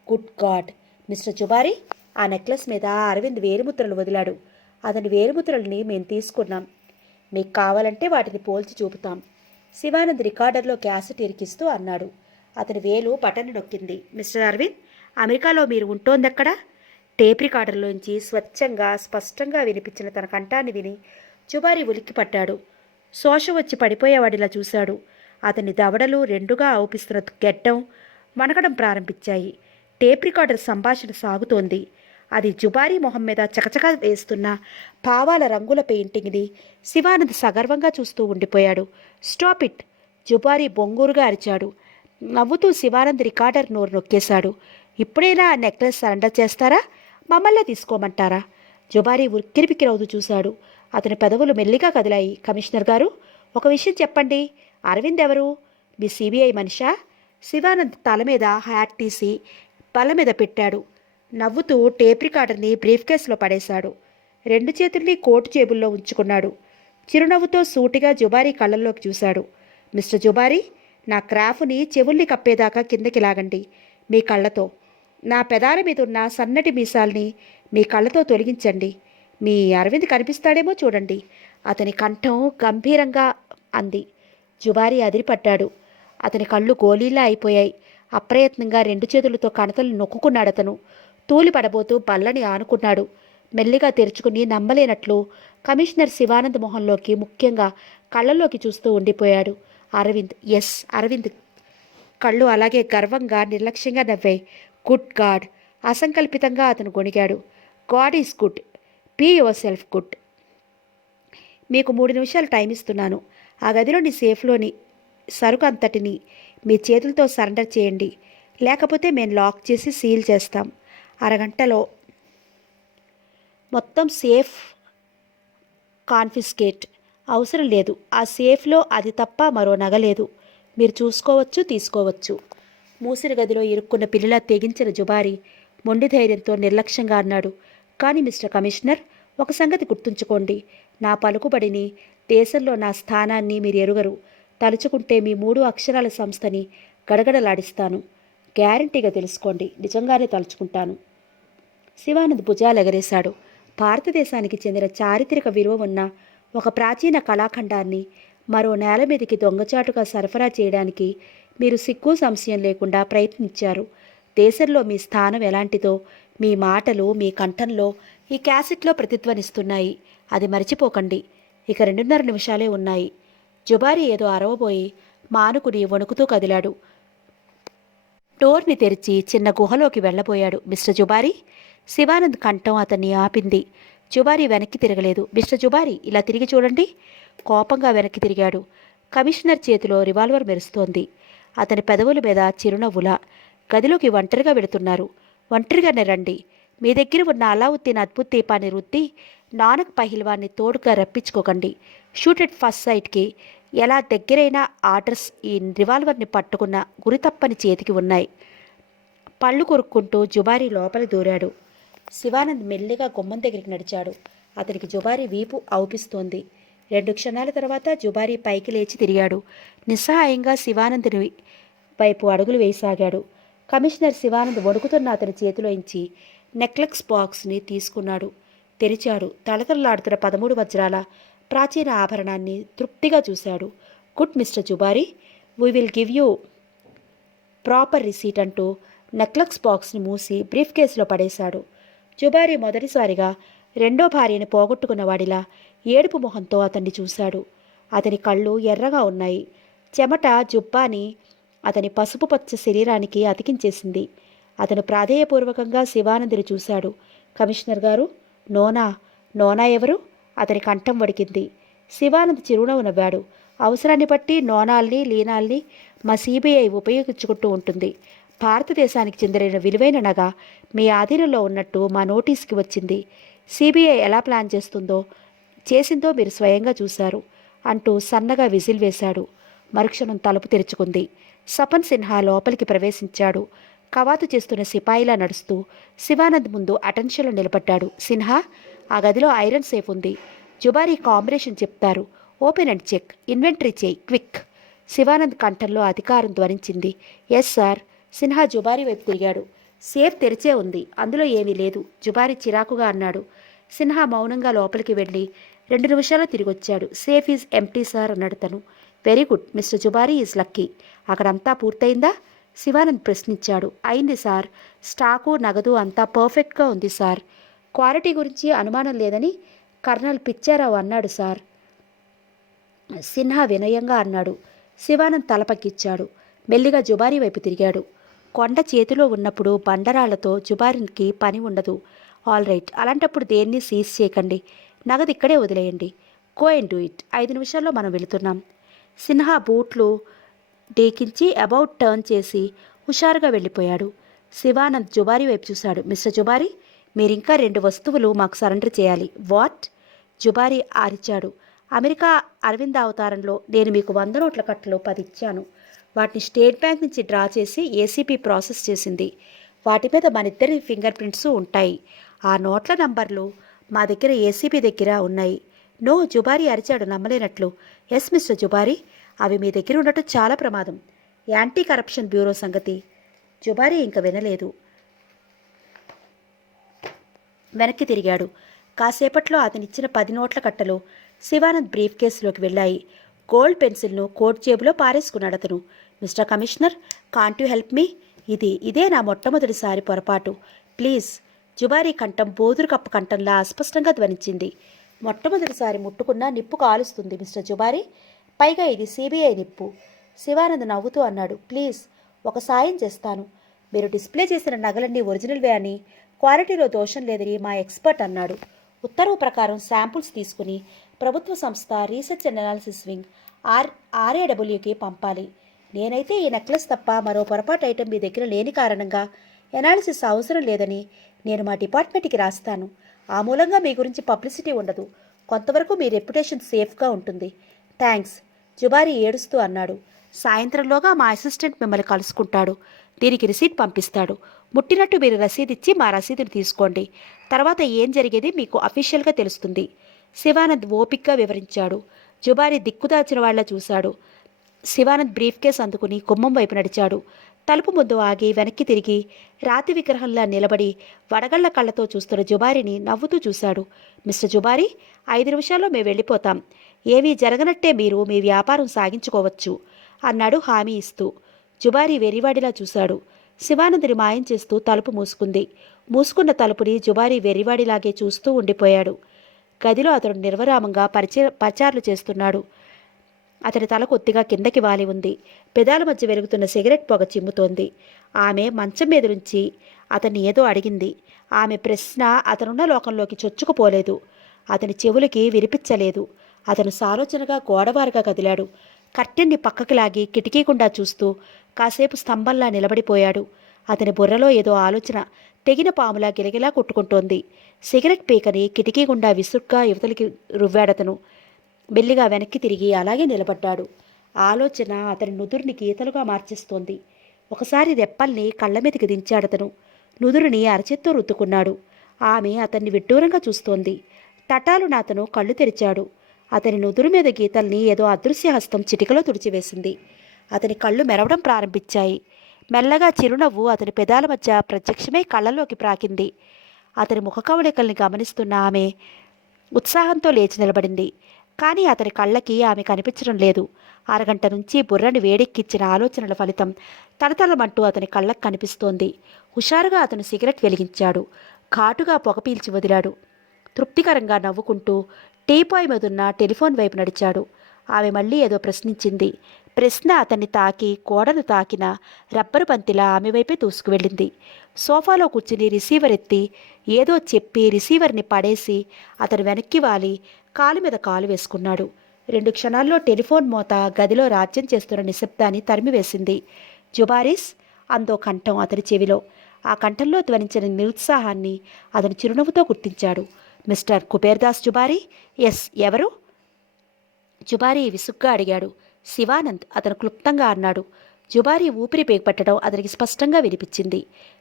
Good God! మిస్టర్ జుబారీ, ఆ నెక్లెస్ మీద అరవింద్ వేలిముద్రలు వదిలాడు. అతని వేలిముద్రల్ని మేం తీసుకున్నాం. మీకు కావాలంటే వాటిని పోల్చి చూపుతాం. శివానంద్ రికార్డర్లో క్యాసెట్ ఇరికిస్తూ అన్నాడు. అతని వేలు బటన్ నొక్కింది. మిస్టర్ అరవింద్, అమెరికాలో మీరు ఉంటోందెక్కడా? టేప్ రికార్డర్లోంచి స్పష్టంగా వినిపించిన తన కంఠాన్ని విని జుబారీ ఉలిక్కిపడ్డాడు. శోష వచ్చి పడిపోయేవాడిలా చూశాడు. అతని దవడలు రెండుగా ఔపిస్తున్న గెడ్డం వణకడం ప్రారంభించాయి. టేప్ రికార్డర్ సంభాషణ సాగుతోంది. అది జుబారీ మొహం మీద చకచకా వేస్తున్న పావాల రంగుల పెయింటింగ్ని శివానంద్ సగర్వంగా చూస్తూ ఉండిపోయాడు. Stop it! జుబారీ బొంగూరుగా అరిచాడు. నవ్వుతూ శివానంద్ రికార్డర్ నోరు నొక్కేశాడు. ఇప్పుడైనా ఆ నెక్లెస్ సరెండర్ చేస్తారా? మమ్మల్నే తీసుకోమంటారా? జుబారీ ఉక్కిరిబిక్కిరవుతూ చూశాడు. అతని పెదవులు మెల్లిగా కదిలాయి. కమిషనర్ గారు, ఒక విషయం చెప్పండి. అరవింద్ ఎవరు? మీ సిబిఐ మనిషా? శివానంద్ తల మీద హ్యాట్ తీసి బల్ల మీద పెట్టాడు. నవ్వుతూ టేప్ రికార్డర్ని బ్రీఫ్ కేసులో పడేశాడు. 2 చేతుల్ని కోటు జేబుల్లో ఉంచుకున్నాడు. చిరునవ్వుతో సూటిగా జుబారీ కళ్ళల్లోకి చూశాడు. మిస్టర్ జుబారీ, నా క్రాఫ్ని చెవుల్ని కప్పేదాకా కిందకి లాగండి మీ కళ్ళతో. నా పెదాల మీద ఉన్న సన్నటి మీసాల్ని మీ కళ్ళతో తొలగించండి. మీ అరవింద్ కనిపిస్తాడేమో చూడండి. అతని కంఠం గంభీరంగా అంది. జుబారీ అదిరిపడ్డాడు. అతని కళ్ళు గోలీలా అయిపోయాయి. అప్రయత్నంగా 2 చేతులతో కణతలు నొక్కుకున్నాడతను. తూలి పడబోతూ బల్లని ఆనుకున్నాడు. మెల్లిగా తెరుచుకుని నమ్మలేనట్లు కమిషనర్ శివానంద్ మొహంలోకి, ముఖ్యంగా కళ్ళల్లోకి చూస్తూ ఉండిపోయాడు. అరవింద్, ఎస్ అరవింద్. కళ్ళు అలాగే గర్వంగా నిర్లక్ష్యంగా నవ్వాయి. Good God! అసంకల్పితంగా అతను గొణిగాడు. God is good. Be yourself good. మీకు 3 నిమిషాలు టైం ఇస్తున్నాను. ఆ గదిలోని సేఫ్లోని సరుకు అంతటిని మీ చేతులతో సరెండర్ చేయండి. లేకపోతే మేము లాక్ చేసి సీల్ చేస్తాం. అరగంటలో మొత్తం సేఫ్ కాన్ఫిస్కేట్. అవసరం లేదు. ఆ సేఫ్లో అది తప్ప మరో నగలేదు. మీరు చూసుకోవచ్చు, తీసుకోవచ్చు. మూసిన గదిలో ఇరుక్కున్న పిల్లిలా తెగించిన జుబారీ మొండి ధైర్యంతో నిర్లక్ష్యంగా అన్నాడు. కానీ మిస్టర్ కమిషనర్, ఒక సంగతి గుర్తుంచుకోండి. నా పలుకుబడిని, దేశంలో నా స్థానాన్ని మీరు ఎరుగరు. తలుచుకుంటే మీ 3 అక్షరాల సంస్థని గడగడలాడిస్తాను. గ్యారంటీగా తెలుసుకోండి. నిజంగానే తలుచుకుంటాను. శివానంద్ భుజాలు ఎగరేశాడు. భారతదేశానికి చెందిన చారిత్రక విలువ ఉన్న ఒక ప్రాచీన కళాఖండాన్ని మరో నేల మీదకి దొంగచాటుగా సరఫరా చేయడానికి మీరు సిగ్గు సంశయం లేకుండా ప్రయత్నించారు. దేశంలో మీ స్థానం ఎలాంటిదో మీ మాటలు, మీ కంఠంలో ఈ క్యాసెట్లో ప్రతిధ్వనిస్తున్నాయి. అది మర్చిపోకండి. ఇక 2:30 నిమిషాలే ఉన్నాయి. జుబారీ ఏదో అరవబోయి మానుకుని వణుకుతూ కదిలాడు. డోర్ని తెరిచి చిన్న గుహలోకి వెళ్ళబోయాడు. మిస్టర్ జుబారీ! శివానంద్ కంఠం అతన్ని ఆపింది. జుబారీ వెనక్కి తిరగలేదు. మిస్టర్ జుబారీ, ఇలా తిరిగి చూడండి. కోపంగా వెనక్కి తిరిగాడు. కమిషనర్ చేతిలో రివాల్వర్ మెరుస్తోంది. అతని పెదవుల మీద చిరునవ్వులా. గదిలోకి ఒంటరిగా వెడుతున్నారు. ఒంటరిగానే రండి. మీ దగ్గర ఉన్న అలావుద్దీన్ అద్భుత దీపాన్ని రుద్ది నానక్ పహిల్వాన్ని తోడుగా రప్పించుకోకండి. షూట్ ఎట్ ఫస్ట్ సైట్కి ఎలా దగ్గరైన ఆర్డర్స్ ఈ రివాల్వర్ని పట్టుకున్న గురి తప్పని చేతికి ఉన్నాయి. పళ్ళు కొరుక్కుంటూ జుబారీ లోపలి దూరాడు. శివానంద్ మెల్లిగా గుమ్మం దగ్గరికి నడిచాడు. అతనికి జుబారీ వీపు ఔపిస్తోంది. 2 క్షణాల తర్వాత జుబారీ పైకి లేచి తిరిగాడు. నిస్సహాయంగా శివానందుని వైపు అడుగులు వేయసాగాడు. కమిషనర్ శివానంద్ వణుకుతున్న అతని చేతిలోంచి నెక్లెస్ బాక్స్ని తీసుకున్నాడు. తెరిచాడు. తళతళలాడుతున్న 13 వజ్రాల ప్రాచీన ఆభరణాన్ని తృప్తిగా చూశాడు. Good mister Jubari, we will give you proper receipt అంటూ నెక్లెస్ బాక్స్ని మూసి బ్రీఫ్ కేసులో పడేశాడు. జుబారీ మొదటిసారిగా రెండో భార్యను పోగొట్టుకున్నవాడిలా ఏడుపు మొహంతో అతన్ని చూశాడు. అతని కళ్ళు ఎర్రగా ఉన్నాయి. చెమట జుబ్బాని అతని పసుపు పచ్చ శరీరానికి అతికించేసింది. అతను ప్రాధేయపూర్వకంగా శివానందుని చూశాడు. కమిషనర్ గారు, నోనా ఎవరు? అతని కంఠం వడికింది. శివానంద్ చిరునవ్వు నవ్వాడు. అవసరాన్ని బట్టి నోనాల్ని, లీనాల్ని మా సిబిఐ ఉపయోగించుకుంటూ ఉంటుంది. భారతదేశానికి చెందిన విలువైన నగ మీ ఆధీనంలో ఉన్నట్టు మా నోటీస్కి వచ్చింది. సిబిఐ ఎలా ప్లాన్ చేసిందో మీరు స్వయంగా చూశారు అంటూ సన్నగా విజిల్ వేశాడు. మరుక్షణం తలుపు తెరుచుకుంది. సపన్ సిన్హా లోపలికి ప్రవేశించాడు. కవాతు చేస్తున్న సిపాయిలా నడుస్తూ శివానంద్ ముందు అటెన్షన్లో నిలబడ్డాడు. సిన్హా, ఆ గదిలో ఐరన్ సేఫ్ ఉంది. జుబారీ కాంబినేషన్ చెప్తారు. Open and check. ఇన్వెంటరీ చేయి, క్విక్. శివానంద్ కంఠంలో అధికారం ధ్వనించింది. Yes sir. సిన్హా జుబారీ వైపు తిరిగాడు. సేఫ్ తెరిచే ఉంది, అందులో ఏమీ లేదు, జుబారీ చిరాకుగా అన్నాడు. సిన్హా మౌనంగా లోపలికి వెళ్ళి 2 నిమిషాల్లో తిరిగొచ్చాడు. సేఫ్ ఈజ్ ఎంప్టీ సార్ అన్నాడు తను. Very good, mister Jubari is lucky. అక్కడంతా పూర్తయిందా? శివానంద్ ప్రశ్నించాడు. అయింది సార్. స్టాకు, నగదు అంతా పర్ఫెక్ట్గా ఉంది సార్. క్వాలిటీ గురించి అనుమానం లేదని కర్నల్ పిచ్చారావు అన్నాడు సార్. సిన్హా వినయంగా అన్నాడు. శివానంద్ తలపక్కిచ్చాడు. మెల్లిగా జుబారీ వైపు తిరిగాడు. కొండ చేతిలో ఉన్నప్పుడు బండరాళ్లతో జుబారీకి పని ఉండదు. ఆల్ రైట్, అలాంటప్పుడు దేన్ని సీజ్ చేయకండి. నగదు ఇక్కడే వదిలేయండి. Go and do it. 5 నిమిషాల్లో మనం వెళుతున్నాం. సిన్హా బూట్లు డేకించి అబౌట్ టర్న్ చేసి హుషారుగా వెళ్ళిపోయాడు. శివానంద్ జుబారీ వైపు చూశాడు. మిస్టర్ జుబారీ, మీరింకా 2 వస్తువులు మాకు సరెండర్ చేయాలి. వాట్? జుబారీ అరిచాడు. అమెరికా అరవింద్ అవతారంలో నేను మీకు 100 నోట్ల కట్టలు 10 ఇచ్చాను. వాటిని స్టేట్ బ్యాంక్ నుంచి డ్రా చేసి ఏసీపీ ప్రాసెస్ చేసింది. వాటి మీద మనిద్దరి ఫింగర్ ప్రింట్స్ ఉంటాయి. ఆ నోట్ల నంబర్లు మా దగ్గర ఏసీపీ దగ్గర ఉన్నాయి. నో, జుబారీ అరిచాడు నమ్మలేనట్లు. ఎస్ మిస్టర్ జుబారీ, అవి మీ దగ్గర ఉండటం చాలా ప్రమాదం. యాంటీ కరప్షన్ బ్యూరో సంగతి. జుబారీ ఇంక వినలేదు. వెనక్కి తిరిగాడు. కాసేపట్లో అతనిచ్చిన 10 నోట్ల కట్టలు శివానంద్ బ్రీఫ్ కేసులోకి వెళ్ళాయి. గోల్డ్ పెన్సిల్ను కోట్ జేబులో పారేసుకున్నాడు అతను. Mister commissioner, can't you help me? ఇదే నా మొట్టమొదటిసారి పొరపాటు. ప్లీజ్. జుబారీ కంఠం బోదురు కప్ప కంఠంలా అస్పష్టంగా ధ్వనించింది. మొట్టమొదటిసారి ముట్టుకున్నా నిప్పు కాలుస్తుంది మిస్టర్ జుబారీ. పైగా ఇది సిబిఐ నిప్పు. శివానంద్ నవ్వుతూ అన్నాడు. ప్లీజ్, ఒక సాయం చేస్తాను. మీరు డిస్ప్లే చేసిన నగలన్నీ ఒరిజినల్వే అని, క్వాలిటీలో దోషం లేదని మా ఎక్స్పర్ట్ అన్నాడు. ఉత్తర్వు ప్రకారం శాంపుల్స్ తీసుకుని ప్రభుత్వ సంస్థ రీసెర్చ్ అండ్ అనాలిసిస్ వింగ్ ఆర్ఏడబ్ల్యూకి పంపాలి. నేనైతే ఈ నెక్లెస్ తప్ప మరో పొరపాటు ఐటెం మీ దగ్గర లేని కారణంగా ఎనాలిసిస్ అవసరం లేదని నేను మా డిపార్ట్మెంట్కి రాస్తాను. ఆ మూలంగా మీ గురించి పబ్లిసిటీ ఉండదు. కొంతవరకు మీ రెప్యుటేషన్ సేఫ్గా ఉంటుంది. థ్యాంక్స్. జుబారీ ఏడుస్తూ అన్నాడు. సాయంత్రంలోగా మా అసిస్టెంట్ మిమ్మల్ని కలుసుకుంటాడు. దీనికి రిసీట్ పంపిస్తాడు. ముట్టినట్టు మీరు రసీదిచ్చి మా రసీదుని తీసుకోండి. తర్వాత ఏం జరిగేది మీకు అఫీషియల్గా తెలుస్తుంది. శివానంద్ ఓపిక్గా వివరించాడు. జుబారీ దిక్కుదాచిన వాళ్లా చూశాడు. శివానంద్ బ్రీఫ్ కేస్ అందుకుని గుమ్మం వైపు నడిచాడు. తలుపు ముందు ఆగి వెనక్కి తిరిగి రాతి విగ్రహంలా నిలబడి వడగళ్ల కళ్ళతో చూస్తున్న జుబారీని నవ్వుతూ చూశాడు. మిస్టర్ జుబారీ, 5 నిమిషాల్లో మేము వెళ్ళిపోతాం. ఏమీ జరగనట్టే మీరు మీ వ్యాపారం సాగించుకోవచ్చు అన్నాడు హామీ ఇస్తూ. జుబారీ వెర్రివాడిలా చూశాడు. శివానందుని మాయం చేస్తూ తలుపు మూసుకుంది. మూసుకున్న తలుపుని జుబారీ వెర్రివాడిలాగే చూస్తూ ఉండిపోయాడు. గదిలో అతడు నిర్వరామంగా పచార్లు చేస్తున్నాడు. అతని తల కొద్దిగా కిందకి వాలి ఉంది. పెదాల మధ్య వెలుగుతున్న సిగరెట్ పొగ చిమ్ముతోంది. ఆమె మంచం మీద నుంచి అతన్ని ఏదో అడిగింది. ఆమె ప్రశ్న అతనున్న లోకంలోకి చొచ్చుకుపోలేదు. అతని చెవులకి వినిపించలేదు. అతను సాలోచనగా గోడవారుగా కదిలాడు. కర్టెన్ని పక్కకి లాగి కిటికీ గుండా చూస్తూ కాసేపు స్తంభంలా నిలబడిపోయాడు. అతని బుర్రలో ఏదో ఆలోచన తెగిన పాములా గిలగిలా కొట్టుకుంటోంది. సిగరెట్ పీకని కిటికీ గుండా విసుగ్గా యువతలికి రువ్వాడతను. మెల్లిగా వెనక్కి తిరిగి అలాగే నిలబడ్డాడు. ఆలోచన అతని నుదురుని గీతలుగా మార్చేస్తోంది. ఒకసారి రెప్పల్ని కళ్ళ మీదకి దించాడతను. నుదురుని అరచేత్తో రుద్దుకున్నాడు. ఆమె అతన్ని విడ్డూరంగా చూస్తోంది. తటాలున అతను కళ్ళు తెరిచాడు. అతని నుదురు మీద గీతల్ని ఏదో అదృశ్య హస్తం చిటికలో తుడిచివేసింది. అతని కళ్ళు మెరవడం ప్రారంభించాయి. మెల్లగా చిరునవ్వు అతని పెదాల మధ్య ప్రత్యక్షమై కళ్ళల్లోకి ప్రాకింది. అతని ముఖ కవళికల్ని గమనిస్తున్న ఆమె ఉత్సాహంతో లేచి నిలబడింది. కానీ అతని కళ్ళకి ఆమె కనిపించడం లేదు. అరగంట నుంచి బుర్రని వేడెక్కిచ్చిన ఆలోచనల ఫలితం తడతడమంటూ అతని కళ్ళకు కనిపిస్తోంది. హుషారుగా అతను సిగరెట్ వెలిగించాడు. ఘాటుగా పొగ పీల్చి వదిలాడు. తృప్తికరంగా నవ్వుకుంటూ టీపాయ్ మీదున్న టెలిఫోన్ వైపు నడిచాడు. ఆమె మళ్ళీ ఏదో ప్రశ్నించింది. ప్రశ్న అతన్ని తాకి గోడను తాకిన రబ్బరు బంతిలా ఆమె వైపే దూసుకువెళ్ళింది. సోఫాలో కూర్చుని రిసీవర్ ఎత్తి ఏదో చెప్పి రిసీవర్ని పడేసి అతను వెనక్కి వాలి కాలు మీద కాలు వేసుకున్నాడు. 2 క్షణాల్లో టెలిఫోన్ మోత గదిలో రాజ్యం చేస్తున్న నిశ్శబ్దాన్ని తరిమివేసింది. జుబారీస్, అందో కంఠం అతని చెవిలో. ఆ కంఠంలో ధ్వనించిన నిరుత్సాహాన్ని అతను చిరునవ్వుతో గుర్తించాడు. మిస్టర్ కుబేర్దాస్ జుబారీ? ఎస్, ఎవరు? జుబారీ విసుగ్గా అడిగాడు. శివానంద్, అతను క్లుప్తంగా అన్నాడు. జుబారీ ఊపిరి పేగపట్టడం అతనికి స్పష్టంగా వినిపించింది.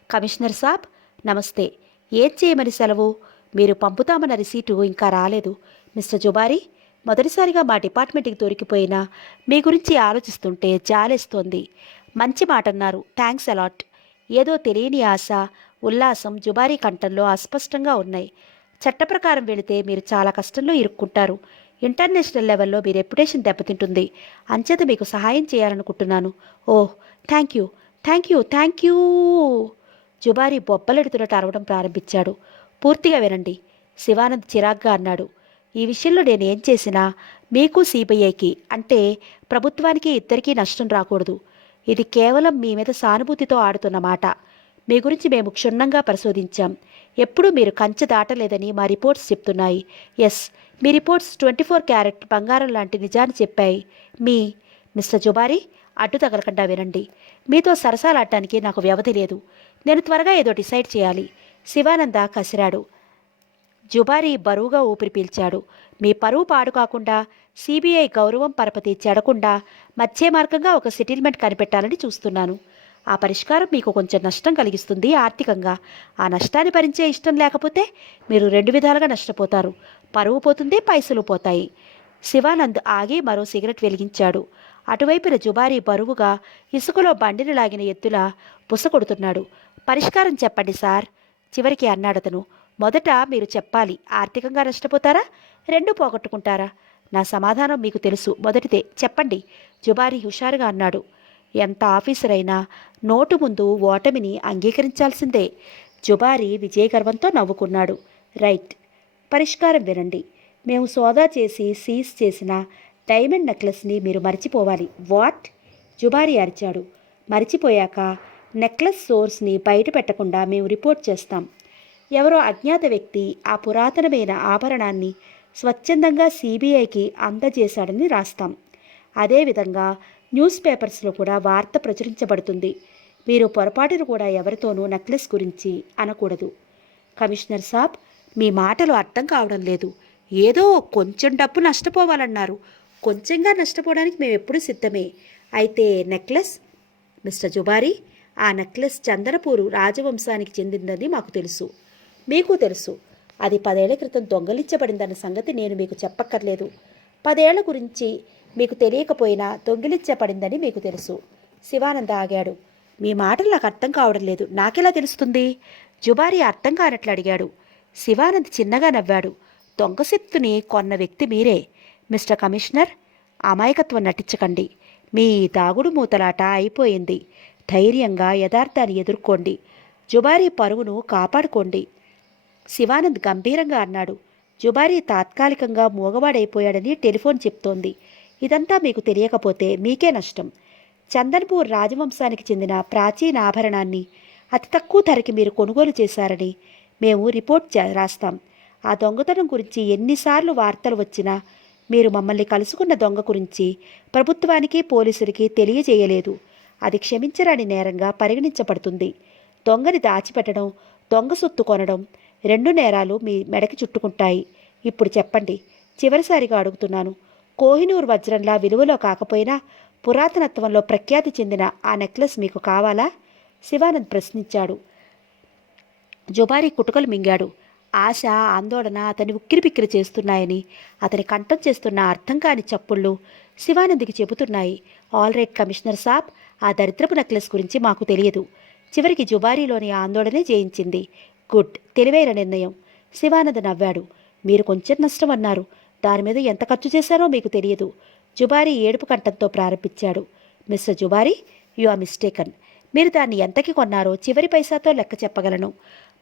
కమిషనర్ సాబ్, నమస్తే. ఏం చేయమని సెలవు? మీరు పంపుతామన్న రిసీటు ఇంకా రాలేదు. మిస్టర్ జుబారీ, మొదటిసారిగా మా డిపార్ట్మెంట్కి దొరికిపోయినా మీ గురించి ఆలోచిస్తుంటే జాలేస్తోంది. మంచి మాట అన్నారు, థ్యాంక్స్ అలాట్. ఏదో తెలియని ఆశ, ఉల్లాసం జుబారీ కంఠంలో అస్పష్టంగా ఉన్నాయి. చట్ట ప్రకారం వెళితే మీరు చాలా కష్టంలో ఇరుక్కుంటారు. ఇంటర్నేషనల్ లెవెల్లో మీ రెప్యుటేషన్ దెబ్బతింటుంది. అంచేత మీకు సహాయం చేయాలనుకుంటున్నాను. Oh, thank you, thank you, thank you. Jubari బొబ్బలెడుతున్నట్టు అరవడం ప్రారంభించాడు. పూర్తిగా వినండి, శివానంద్ చిరాగ్గా అన్నాడు. ఈ విషయంలో నేను ఏం చేసినా మీకు సిబిఐకి, అంటే ప్రభుత్వానికి ఇద్దరికీ నష్టం రాకూడదు. ఇది కేవలం మీ మీద సానుభూతితో ఆడుతున్న మాట. మీ గురించి మేము క్షుణ్ణంగా పరిశోధించాం. ఎప్పుడూ మీరు కంచె దాటలేదని మా రిపోర్ట్స్ చెప్తున్నాయి. ఎస్, మీ రిపోర్ట్స్ 24 క్యారెట్ బంగారం లాంటి నిజాన్ని చెప్పాయి. మిస్టర్ జుబారీ, అడ్డు తగలకుండా వినండి. మీతో సరసాలాడటానికి నాకు వ్యవధి లేదు. నేను త్వరగా ఏదో డిసైడ్ చేయాలి. శివానంద కసిరాడు. జుబారీ బరువుగా ఊపిరి పీల్చాడు. మీ పరువు పాడు కాకుండా, సిబిఐ గౌరవం పరపతి చెడకుండా మధ్య మార్గంగా ఒక సెటిల్మెంట్ కనిపెట్టాలని చూస్తున్నాను. ఆ పరిష్కారం మీకు కొంచెం నష్టం కలిగిస్తుంది ఆర్థికంగా. ఆ నష్టాన్ని భరించే ఇష్టం లేకపోతే మీరు 2 విధాలుగా నష్టపోతారు. పరువు పోతుంది, పైసలు పోతాయి. శివానంద్ ఆగి మరో సిగరెట్ వెలిగించాడు. అటువైపున జుబారీ బరువుగా ఇసుకలో బండిని లాగిన ఎత్తులా బుసకొడుతున్నాడు. పరిష్కారం చెప్పండి సార్, చివరికి అన్నాడతను. మొదట మీరు చెప్పాలి, ఆర్థికంగా నష్టపోతారా, 2 పోగొట్టుకుంటారా? నా సమాధానం మీకు తెలుసు. మొదటిదే చెప్పండి, జుబారీ హుషారుగా అన్నాడు. ఎంత ఆఫీసర్ అయినా నోటు ముందు ఓటమిని అంగీకరించాల్సిందే. జుబారీ విజయగర్వంతో నవ్వుకున్నాడు. రైట్, పరిష్కారం వినండి. మేము సోదా చేసి సీజ్ చేసిన డైమండ్ నెక్లెస్ని మీరు మర్చిపోవాలి. వాట్? జుబారీ అరిచాడు. మరిచిపోయాక నెక్లెస్ సోర్స్ని బయట పెట్టకుండా మేము రిపోర్ట్ చేస్తాం. ఎవరో అజ్ఞాత వ్యక్తి ఆ పురాతనమైన ఆభరణాన్ని స్వచ్ఛందంగా సిబిఐకి అందజేశాడని రాస్తాం. అదేవిధంగా న్యూస్ పేపర్స్లో కూడా వార్త ప్రచురించబడుతుంది. మీరు పొరపాటును కూడా ఎవరితోనూ నెక్లెస్ గురించి అనకూడదు. కమిషనర్ సాబ్, మీ మాటలు అర్థం కావడం లేదు. ఏదో కొంచెం డబ్బు నష్టపోవాలన్నారు. కొంచెంగా నష్టపోవడానికి మేము ఎప్పుడూ సిద్ధమే. అయితే నెక్లెస్? మిస్టర్ జుబారీ, ఆ నెక్లెస్ చందనపూరు రాజవంశానికి చెందిందని మాకు తెలుసు, మీకు తెలుసు. అది 10 ఏళ్ల క్రితం దొంగిలించబడిందన్న సంగతి నేను మీకు చెప్పక్కర్లేదు. 10 ఏళ్ల గురించి మీకు తెలియకపోయినా దొంగిలించబడిందని మీకు తెలుసు. శివానంద ఆగాడు. మీ మాటలు నాకు అర్థం కావడం లేదు. నాకెలా తెలుస్తుంది? జుబారీ అర్థం కానట్లు అడిగాడు. శివానంద్ చిన్నగా నవ్వాడు. దొంగసిత్తుని కొన్న వ్యక్తి మీరే. మిస్టర్ కమిషనర్, అమాయకత్వం నటించకండి. మీ దాగుడు మూతలాట అయిపోయింది. ధైర్యంగా యథార్థాన్ని ఎదుర్కోండి. జుబారీ పరువును కాపాడుకోండి. శివానంద్ గంభీరంగా అన్నాడు. జుబారీ తాత్కాలికంగా మూగవాడైపోయాడని టెలిఫోన్ చెప్తోంది. ఇదంతా మీకు తెలియకపోతే మీకే నష్టం. చందన్పూర్ రాజవంశానికి చెందిన ప్రాచీన ఆభరణాన్ని అతి తక్కువ ధరకి మీరు కొనుగోలు చేశారని మేము రిపోర్ట్ రాస్తాం. ఆ దొంగతనం గురించి ఎన్నిసార్లు వార్తలు వచ్చినా మీరు మమ్మల్ని కలుసుకున్న దొంగ గురించి ప్రభుత్వానికి, పోలీసులకి తెలియజేయలేదు. అది క్షమించరాని నేరంగా పరిగణించబడుతుంది. దొంగని దాచిపెట్టడం, దొంగ సొత్తు కొనడం 2 నేరాలు మీ మెడకి చుట్టుకుంటాయి. ఇప్పుడు చెప్పండి, చివరిసారిగా అడుగుతున్నాను. కోహినూర్ వజ్రంలా విలువలో కాకపోయినా పురాతనత్వంలో ప్రఖ్యాతి చెందిన ఆ నెక్లెస్ మీకు కావాలా? శివానంద్ ప్రశ్నించాడు. జుబారీ కుటుకలు మింగాడు. ఆశ, ఆందోళన అతన్ని ఉక్కిరిపిక్కిరి చేస్తున్నాయని అతని కంఠం చేస్తున్న అర్థం కాని చప్పుళ్ళు శివానంద్కి చెబుతున్నాయి. ఆల్ రైట్ కమిషనర్ సాబ్, ఆ దరిద్రపు నెక్లెస్ గురించి మాకు తెలియదు. చివరికి జుబారీలోని ఆందోళనే జయించింది. గుడ్, తెలివైన నిర్ణయం. శివానంద్ నవ్వాడు. మీరు కొంచెం నష్టం అన్నారు. దాని మీద ఎంత ఖర్చు చేశారో మీకు తెలియదు. జుబారీ ఏడుపు కంఠంతో ప్రారంభించాడు. Mister Jubari, you are mistaken. మీరు దాన్ని ఎంతకి కొన్నారో చివరి పైసాతో లెక్క చెప్పగలను.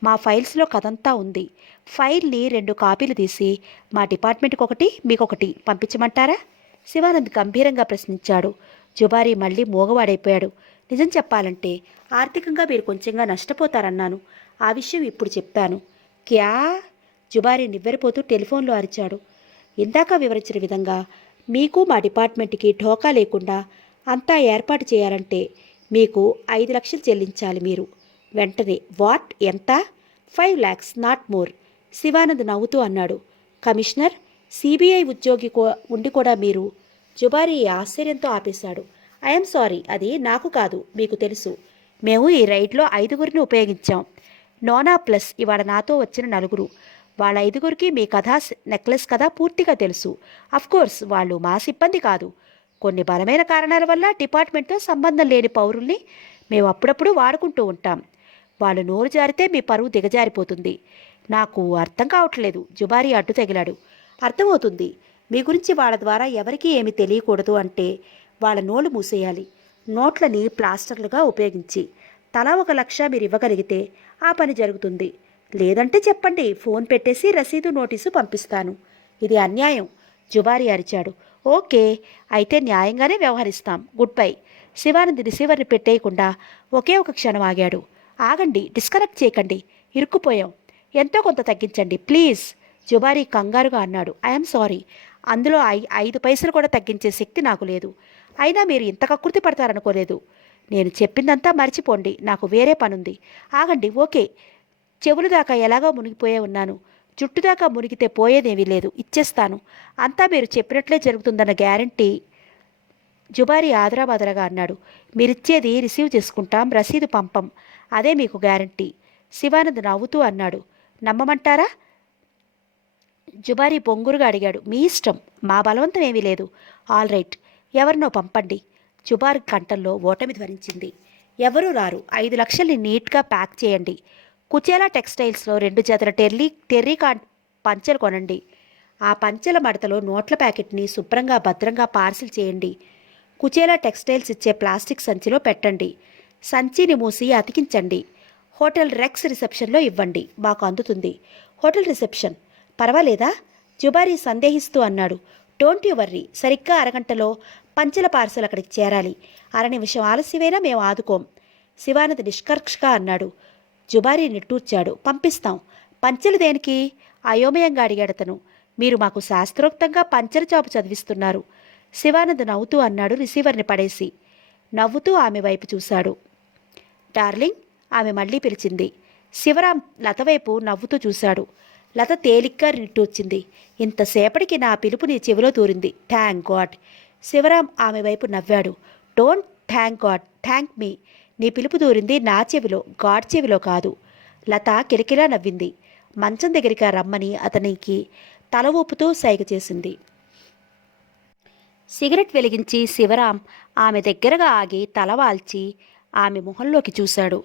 మా ఫైల్స్లో కథంతా ఉంది. ఫైల్ని 2 కాపీలు తీసి మా డిపార్ట్మెంట్కి ఒకటి, మీకొకటి పంపించమంటారా? శివానంద్ గంభీరంగా ప్రశ్నించాడు. జుబారీ మళ్ళీ మూగవాడైపోయాడు. నిజం చెప్పాలంటే ఆర్థికంగా మీరు కొంచెంగా నష్టపోతారన్నాను. ఆ విషయం ఇప్పుడు చెప్పాను. క్యా? జుబారీ నివ్వెరపోతూ టెలిఫోన్లో అరిచాడు. ఇందాక వివరించిన విధంగా మీకు మా డిపార్ట్మెంట్కి ఢోకా లేకుండా అంతా ఏర్పాటు చేయాలంటే మీకు 5 లక్షలు చెల్లించాలి మీరు వెంటనే. వాట్, ఎంత? 5 lakhs, నాట్ మోర్. శివానంద్ నవ్వుతూ అన్నాడు. కమిషనర్, సిబిఐ ఉద్యోగి ఉండి కూడా మీరు? జుబారీ ఆశ్చర్యంతో ఆపేశాడు. ఐఎమ్ సారీ, అది నాకు కాదు, మీకు తెలుసు. మేము ఈ రైడ్లో 5గురిని ఉపయోగించాం. నోనా ప్లస్ ఇవాళ నాతో వచ్చిన 4. వాళ్ళ 5గురికి మీ కథా నెక్లెస్ కథ పూర్తిగా తెలుసు. అఫ్కోర్స్ వాళ్ళు మా సిబ్బంది కాదు. కొన్ని బలమైన కారణాల వల్ల డిపార్ట్మెంట్తో సంబంధం లేని పౌరుల్ని మేము అప్పుడప్పుడు వాడుకుంటూ ఉంటాం. వాళ్ళు నోరు జారితే మీ పరువు దిగజారిపోతుంది. నాకు అర్థం కావట్లేదు. జుబారీ అడ్డు తగిలాడు. అర్థమవుతుంది. మీ గురించి వాళ్ళ ద్వారా ఎవరికీ ఏమీ తెలియకూడదు అంటే వాళ్ళ నోళ్ళు మూసేయాలి. నోట్లని ప్లాస్టర్లుగా ఉపయోగించి తలా 1 లక్ష మీరు ఇవ్వగలిగితే ఆ పని జరుగుతుంది. లేదంటే చెప్పండి, ఫోన్ పెట్టేసి రసీదు నోటీసు పంపిస్తాను. ఇది అన్యాయం, జుబారీ అరిచాడు. ఓకే, అయితే న్యాయంగానే వ్యవహరిస్తాం. Good bye. శివానంద్ రిసీవర్ని పెట్టేయకుండా ఒకే ఒక క్షణం ఆగాడు. ఆగండి, డిస్కనెక్ట్ చేయకండి, ఇరుక్కుపోయాం. ఎంతో కొంత తగ్గించండి ప్లీజ్, జుబారీ కంగారుగా అన్నాడు. ఐఎమ్ సారీ, అందులో 5 పైసలు కూడా తగ్గించే శక్తి నాకు లేదు. అయినా మీరు ఇంత కకృతి పడతారనుకోలేదు. నేను చెప్పిందంతా మర్చిపోండి, నాకు వేరే పనుంది. ఆగండి. ఓకే, చెవులు దాకా ఎలాగో మునిగిపోయే ఉన్నాను. జుట్టు దాకా మునిగితే పోయేదేమీ లేదు, ఇచ్చేస్తాను. అంతా మీరు చెప్పినట్లే జరుగుతుందన్న గ్యారంటీ. జుబారీ ఆదరాబాదరగా అన్నాడు. మీరిచ్చేది రిసీవ్ చేసుకుంటాం, రసీదు పంపం, అదే మీకు గ్యారంటీ. శివానంద్ నవ్వుతూ అన్నాడు. నమ్మమంటారా? జుబారీ బొంగురుగా అడిగాడు. మీ ఇష్టం, మా బలవంతం ఏమీ లేదు. ఆల్ రైట్, ఎవరినో పంపండి. జుబార్ కంఠంలో ఓటమి ధ్వనించింది. ఎవరూ రారు. 5 లక్షల్ని నీట్గా ప్యాక్ చేయండి. కుచేలా టెక్స్టైల్స్లో 2 జతల టెర్రీ పంచెలు కొనండి. ఆ పంచెల మడతలో నోట్ల ప్యాకెట్ని శుభ్రంగా భద్రంగా పార్సిల్ చేయండి. కుచేలా టెక్స్టైల్స్ ఇచ్చే ప్లాస్టిక్ సంచిలో పెట్టండి. సంచిని మూసి అతికించండి. హోటల్ రెక్స్ రిసెప్షన్లో ఇవ్వండి, మాకు అందుతుంది. హోటల్ రిసెప్షన్ పర్వాలేదా? జుబారీ సందేహిస్తూ అన్నాడు. డోంట్ యు వర్రీ, సరిగ్గా అరగంటలో పంచెల పార్సల్ అక్కడికి చేరాలి. 1 నిమిషం ఆలస్యమైనా మేము ఆదుకోం, శివానంద్ నిష్కర్షగా అన్నాడు. జుబారీ నిట్టూర్చాడు. పంపిస్తాం. పంచెలు దేనికి? అయోమయంగా అడిగాడతను. మీరు మాకు శాస్త్రోక్తంగా పంచెల జాబు చదివిస్తున్నారు, శివానంద్ నవ్వుతూ అన్నాడు రిసీవర్ని పడేసి. నవ్వుతూ ఆమె వైపు చూశాడు. డార్లింగ్, ఆమె మళ్ళీ పిలిచింది. శివరాం లత వైపు నవ్వుతూ చూశాడు. లత తేలిగ్గా నిట్టూర్చింది. ఇంతసేపటికి నా పిలుపు నీ చెవిలో దూరింది. Thank God. శివరాం ఆమె వైపు నవ్వాడు. డోంట్ థ్యాంక్ గాడ్, థ్యాంక్ మీ. నీ పిలుపు దూరింది నా చెవిలో, గాడ్ చెవిలో కాదు. లత కిలకిలా నవ్వింది. మంచం దగ్గరికి రమ్మని అతనికి తల ఊపుతూ సైగ చేసింది. సిగరెట్ వెలిగించి శివరాం ఆమె దగ్గరగా ఆగి తలవాల్చి ఆమె మొహంలోకి చూశాడు.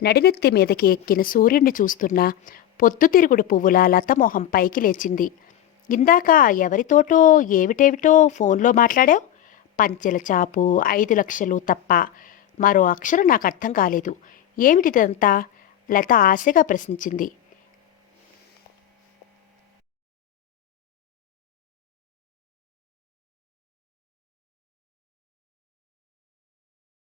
నడినెత్తి మీదకి ఎక్కిన సూర్యుడిని చూస్తున్న పొద్దుతిరుగుడు పువ్వుల లత మొహం పైకి లేచింది. ఇందాక ఎవరితోటో ఏమిటేమిటో ఫోన్లో మాట్లాడావు? పంచెల చాపు, 5 లక్షలు తప్ప మరో అక్షరం నాకు అర్థం కాలేదు. ఏమిటిదంతా? లత ఆశగా ప్రశ్నించింది.